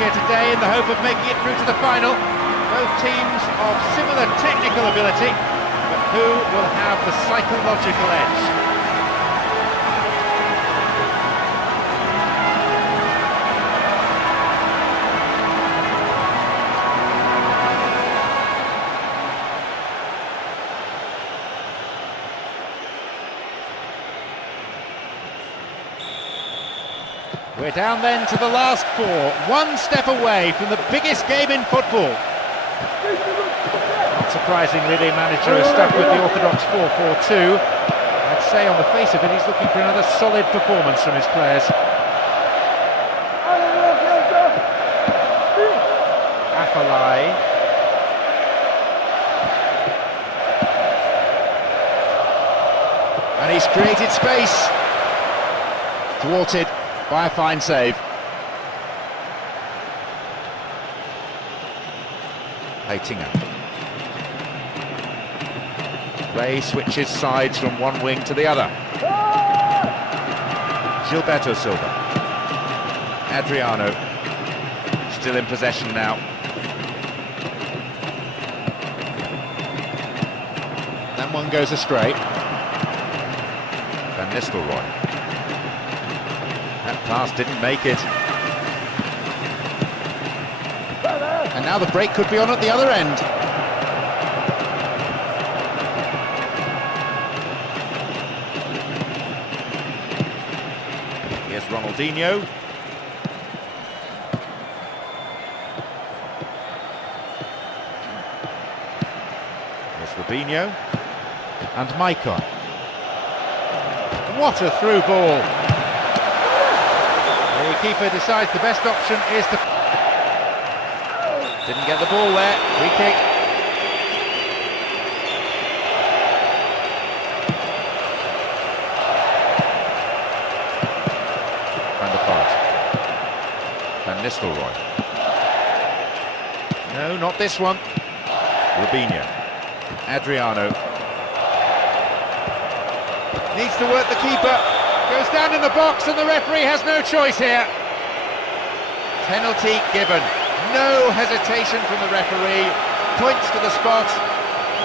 here today in the hope of making it through to the final. Both teams of similar technical ability, but who will have the psychological edge? We're down then to the last four, one step away from the biggest game in football. Not surprisingly, the manager is stuck with the orthodox 4-4-2. I'd say on the face of it, he's looking for another solid performance from his players. Afalai. And he's created space. Thwarted by a fine save. Heitinga. Play switches sides from one wing to the other. Gilberto Silva. Adriano. Still in possession now. Then one goes astray. Van Nistelrooy. That pass didn't make it. And now the break could be on at the other end. Here's Ronaldinho. Here's Robinho. And Maicon. What a through ball. The keeper decides the best option is to... Didn't get the ball there, free kick. Van der Vaart. Van Nistelrooy. No, not this one. Robinho. Adriano. Needs to work the keeper. Goes down in the box and the referee has no choice here. Penalty given. No hesitation from the referee. Points to the spot.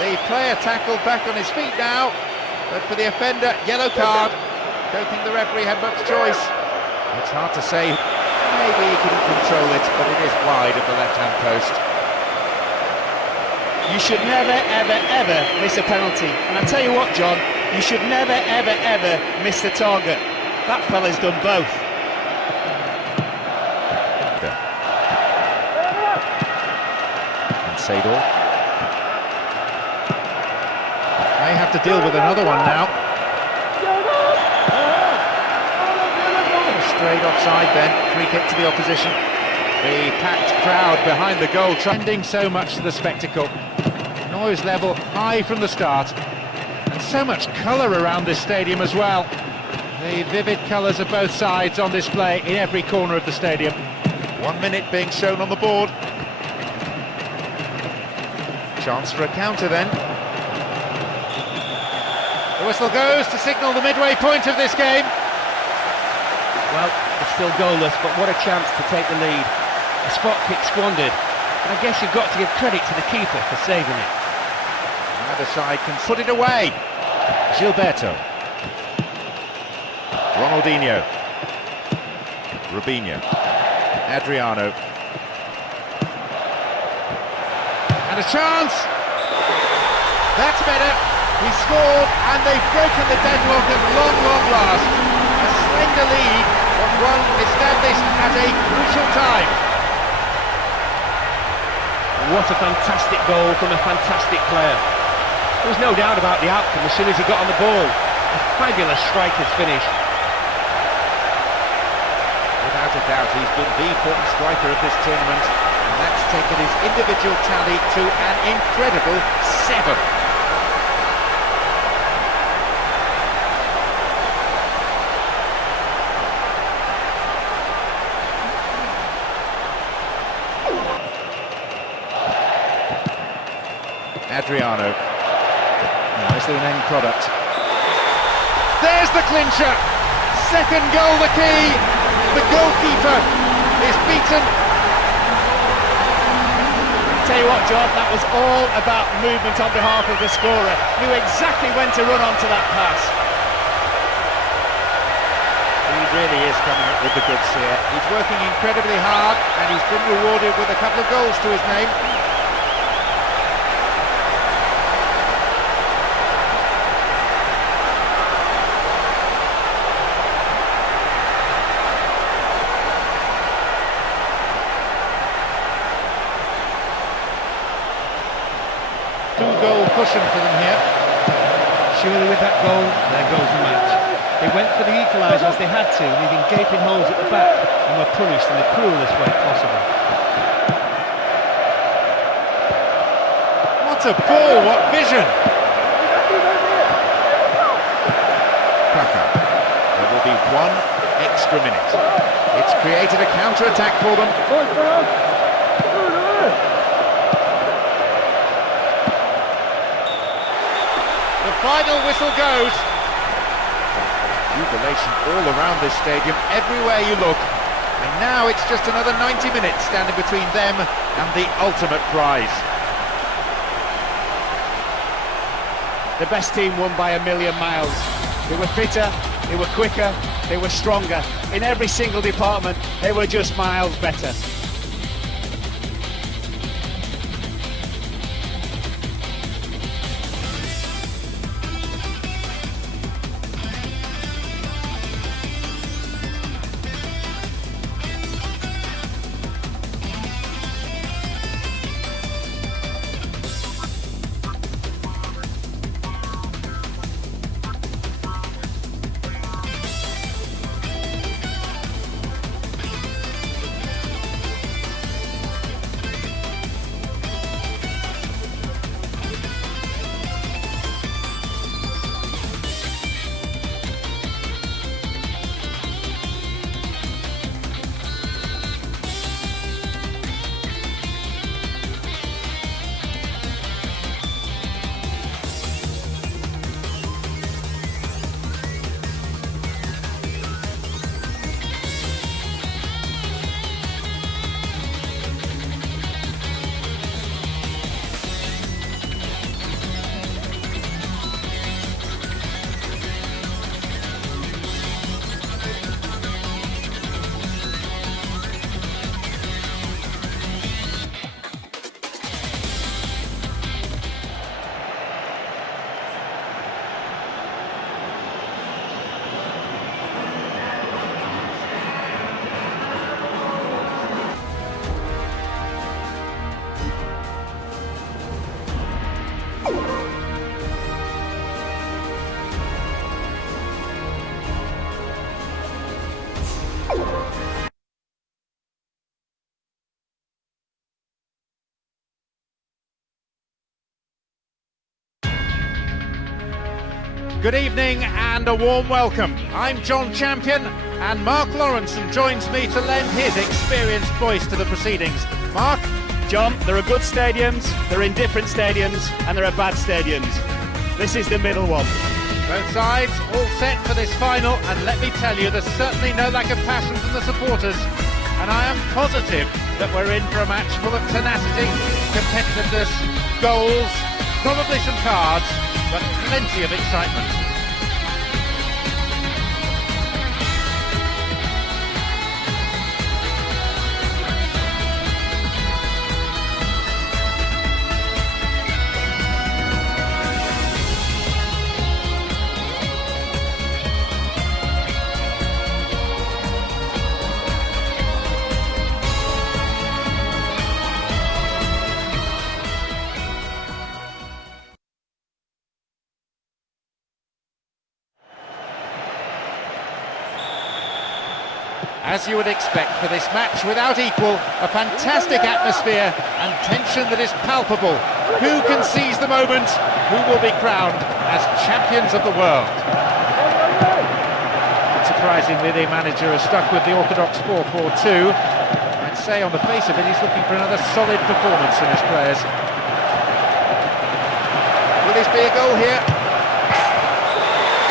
The player tackled back on his feet now. But for the offender, yellow card. Don't think the referee had much choice. It's hard to say. Maybe he couldn't control it, but it is wide of the left-hand post. You should never, ever, ever miss a penalty. And I tell you what, John, you should never, ever, ever miss the target. That fella's done both. And Seydor may have to deal with another one now. Straight offside then, free kick to the opposition. The packed crowd behind the goal, trending so much to the spectacle. Noise level high from the start. And so much colour around this stadium as well. The vivid colours of both sides on display in every corner of the stadium. 1 minute being shown on the board. Chance for a counter then. The whistle goes to signal the midway point of this game. Well, it's still goalless, but what a chance to take the lead. A spot kick squandered. And I guess you've got to give credit to the keeper for saving it. Either side can put it away. Gilberto. Ronaldinho. Robinho. Adriano. And a chance! That's better. He scored and they've broken the deadlock at long, long last. A slender lead, but one established at a crucial time. What a fantastic goal from a fantastic player. There was no doubt about the outcome as soon as he got on the ball. A fabulous striker's finish. Without a doubt, he's been the important striker of this tournament, and that's taken his individual tally to an incredible 7. Adriano. Now, is there an end product? There's the clincher! Second goal the key! The goalkeeper is beaten tell you what, John, that was all about movement on behalf of the scorer. Knew exactly when to run onto that pass. He really is coming up with the goods here. He's working incredibly hard, and he's been rewarded with a couple of goals to his name. Two-goal cushion for them here. Surely with that goal, there goes the match. They went for the equaliser as they had to, leaving gaping holes at the back, and were punished in the cruelest way possible. What a ball, what vision! Krakow. There will be one extra minute. It's created a counter-attack for them. The final whistle goes. Jubilation all around this stadium, everywhere you look. And now it's just another 90 minutes standing between them and the ultimate prize. The best team won by a million miles. They were fitter, they were quicker, they were stronger. In every single department, they were just miles better. Good evening and a warm welcome. I'm John Champion and Mark Lawrenson joins me to lend his experienced voice to the proceedings. Mark? John, there are good stadiums, there are indifferent stadiums, and there are bad stadiums. This is the middle one. Both sides all set for this final, and let me tell you, there's certainly no lack of passion from the supporters. And I am positive that we're in for a match full of tenacity, competitiveness, goals, probably some cards, but plenty of excitement. As you would expect for this match without equal, a fantastic atmosphere and tension that is palpable. Who can seize the moment? Who will be crowned as champions of the world? Unsurprisingly, the manager has stuck with the orthodox 4-4-2. I'd say on the face of it, he's looking for another solid performance from his players. Will this be a goal here?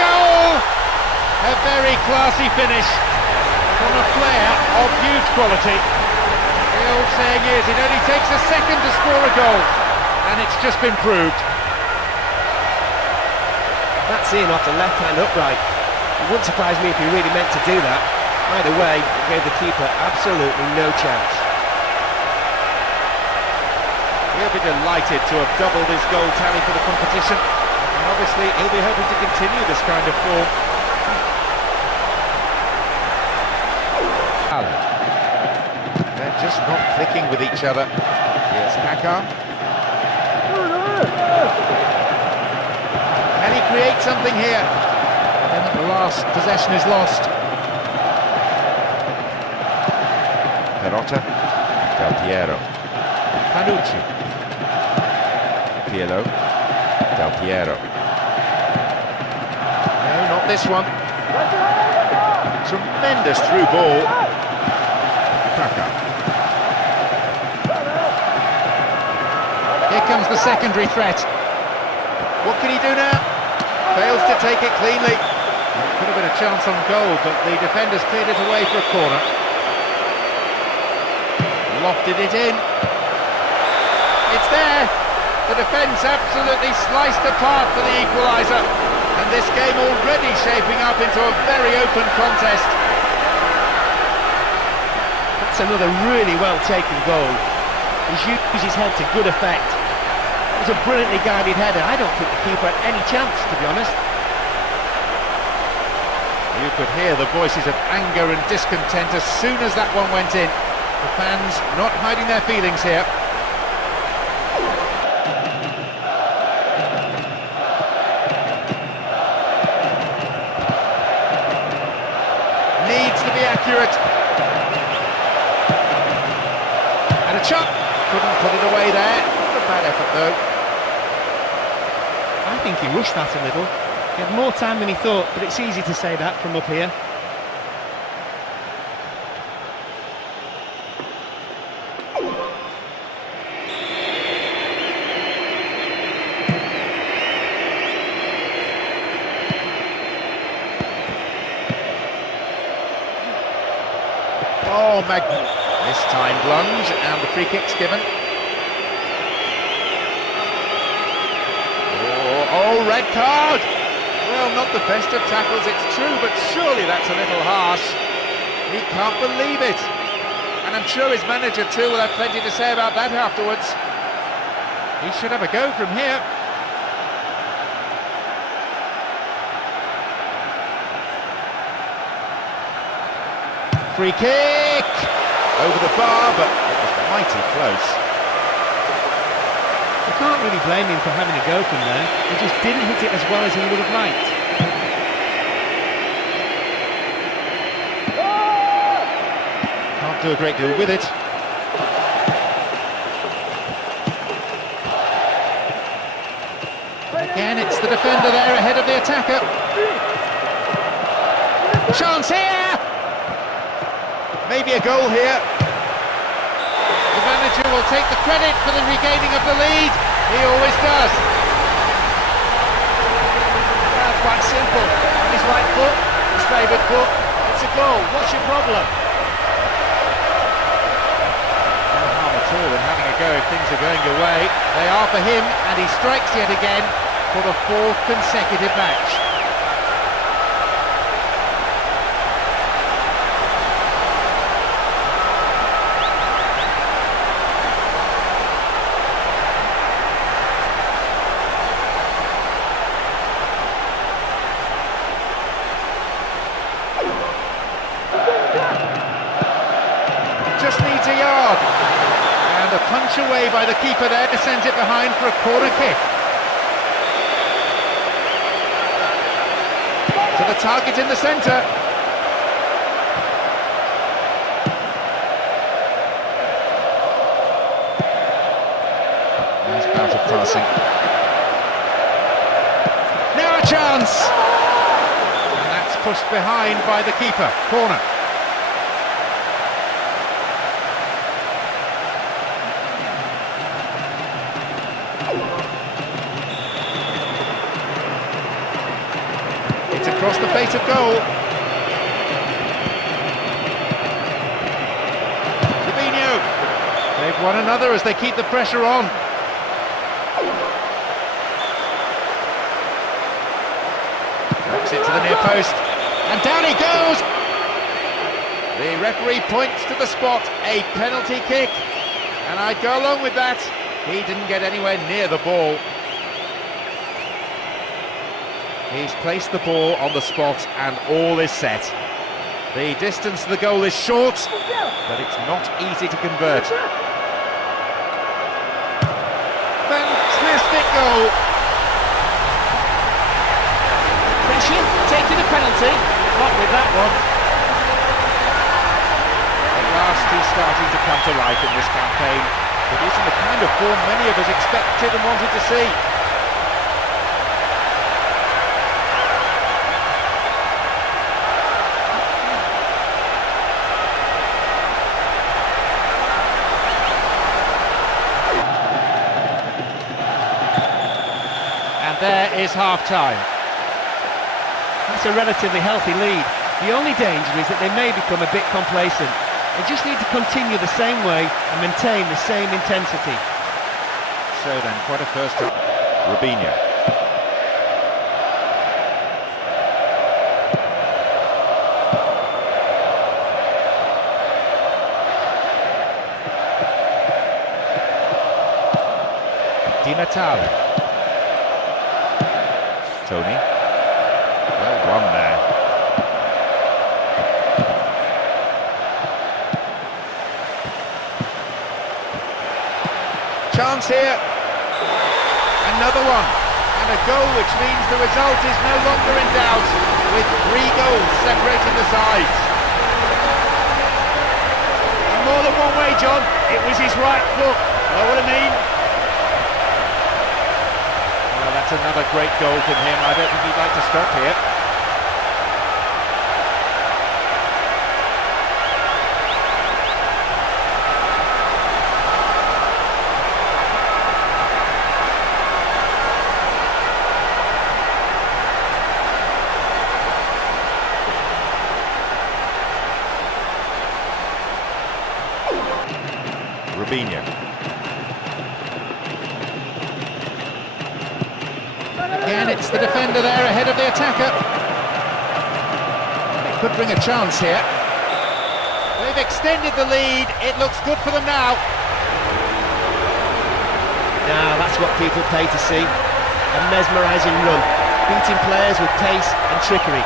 Goal! A very classy finish from a player of huge quality. The old saying saying is, it only takes a second to score a goal, and it's just been proved. That's in off the left-hand upright. It wouldn't surprise me if he really meant to do that. Either way, it gave the keeper absolutely no chance. He'll be delighted to have doubled his goal tally for the competition, and obviously he'll be hoping to continue this kind of form. They're just not clicking with each other. Here's Kaka. Can he create something here? Then the last possession is lost. Perotta. Del Piero. Panucci. Pirlo. Del Piero. No, not this one. Tremendous through ball. Kaka. Here comes the secondary threat. What can he do now? Fails to take it cleanly. Could have been a chance on goal, but the defenders cleared it away for a corner. Lofted it in. It's there. The defence absolutely sliced apart for the equaliser. And this game already shaping up into a very open contest. That's another really well-taken goal. He's used his head to good effect. It was a brilliantly guided header. I don't think the keeper had any chance, to be honest. You could hear the voices of anger and discontent as soon as that one went in. The fans not hiding their feelings here. Needs to be accurate. And a chop. Couldn't put it away there. Not a bad effort though. I think he rushed that a little. He had more time than he thought, but it's easy to say that from up here. Oh, this time lunge, and the free kick's given. Oh, red card! Well, not the best of tackles, it's true, but surely that's a little harsh. He can't believe it. And I'm sure his manager too will have plenty to say about that afterwards. He should have a go from here. Free kick! Over the bar, but it was mighty close. You can't really blame him for having a go from there. He just didn't hit it as well as he would have liked. Can't do a great deal with it. Again, it's the defender there ahead of the attacker. Chance here! Maybe a goal here. The manager will take the credit for the regaining of the lead. He always does. That's quite simple. On his right foot, his favoured foot. It's a goal. What's your problem? No harm at all in having a go if things are going your way. They are for him, and he strikes yet again for the fourth consecutive match. Just needs a yard, and a punch away by the keeper there to send it behind for a corner kick. To the target in the centre. Nice bout of passing. Now a chance, and that's pushed behind by the keeper. Corner. It's across the face of goal. Fabinho. They one another as they keep the pressure on. Knocks it to the near post, and down he goes! The referee points to the spot, a penalty kick, and I'd go along with that. He didn't get anywhere near the ball. He's placed the ball on the spot and all is set. The distance to the goal is short, but it's not easy to convert. Fantastic goal! Pressure, taking a penalty, not with that one. At last he's starting to come to life in this campaign, producing the kind of form many of us expected and wanted to see. And there is half-time. That's a relatively healthy lead. The only danger is that they may become a bit complacent. They just need to continue the same way and maintain the same intensity. So then, quite a first up. Robinho. Di Natale. Tony. Well won there. Chance here. Another one. And a goal which means the result is no longer in doubt, with 3 goals separating the sides. More than one way, John. It was his right foot. Know what I mean? Well, that's another great goal from him. I don't think he'd like to stop here. Robinho. Again, it's the defender there ahead of the attacker. It could bring a chance here. They've extended the lead. It looks good for them now. Now that's what people pay to see. A mesmerising run, beating players with pace and trickery.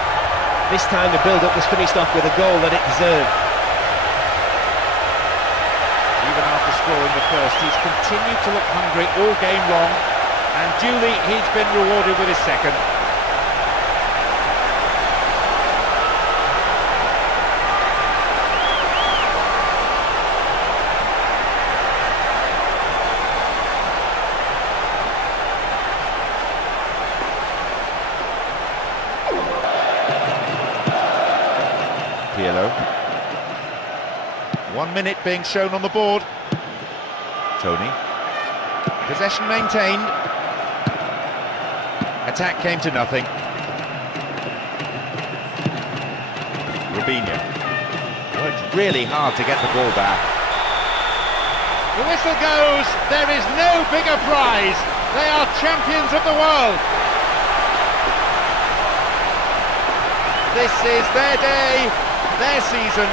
This time the build-up was finished off with a goal that it deserved. Even after scoring the first, he's continued to look hungry all game long, and duly he's been rewarded with his second. Pirlo. 1 minute being shown on the board. Tony. Possession maintained. Attack came to nothing. Robinho. Worked really hard to get the ball back. The whistle goes. There is no bigger prize. They are champions of the world. This is their day, their season,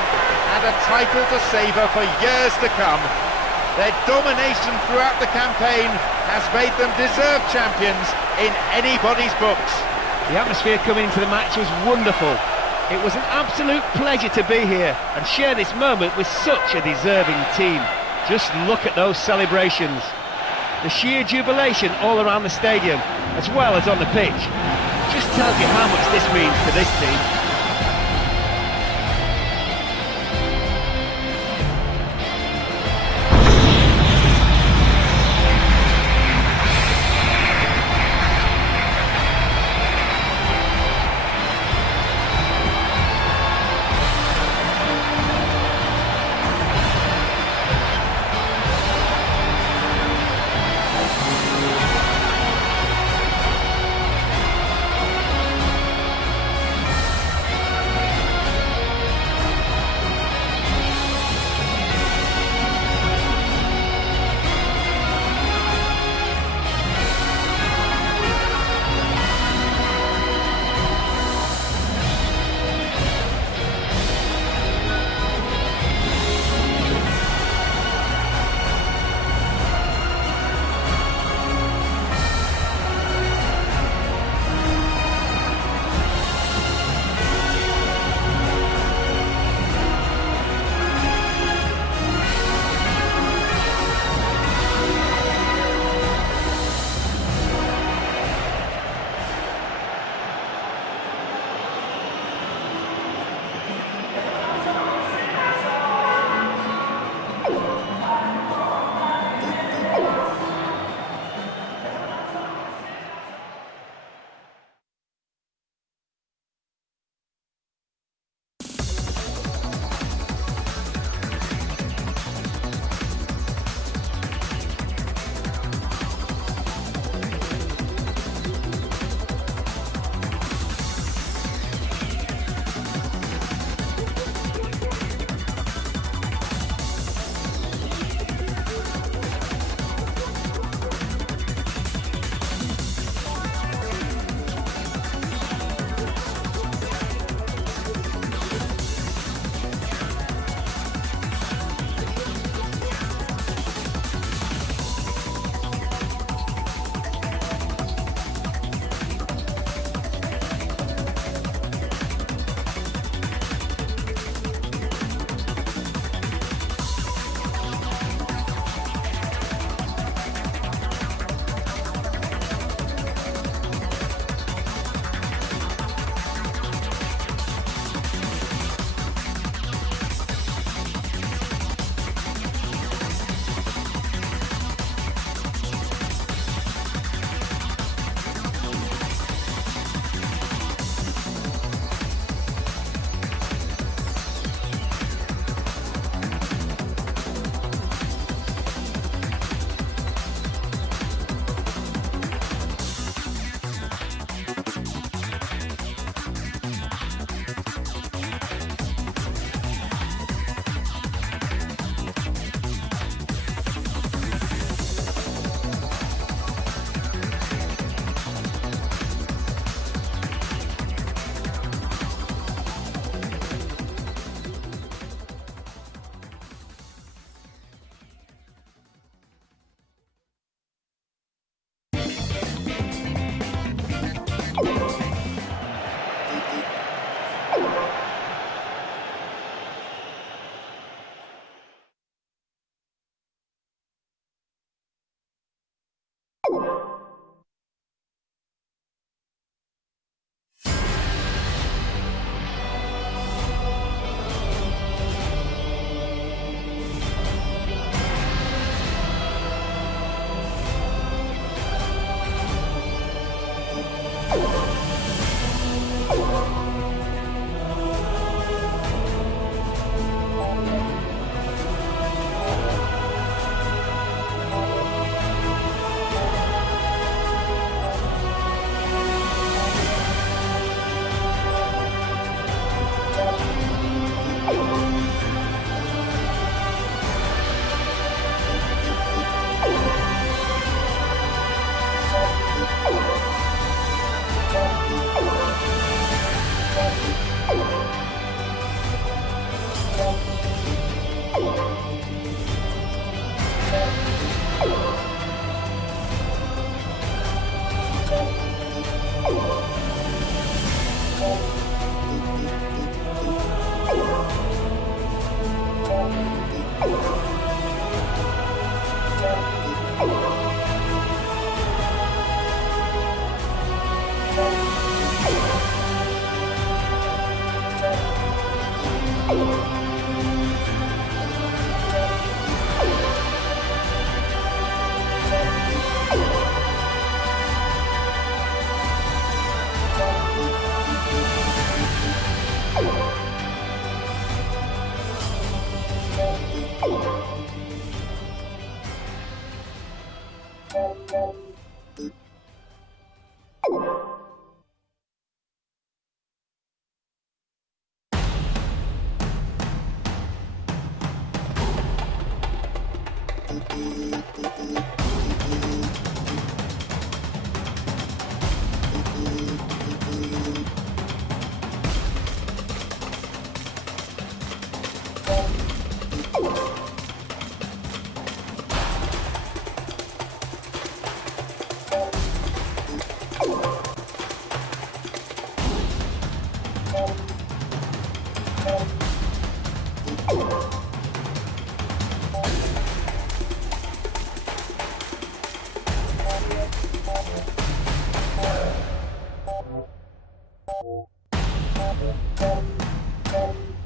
and a title to savour for years to come. Their domination throughout the campaign has made them deserved champions in anybody's books. The atmosphere coming into the match was wonderful. It was an absolute pleasure to be here and share this moment with such a deserving team. Just look at those celebrations. The sheer jubilation all around the stadium, as well as on the pitch, just tells you how much this means to this team.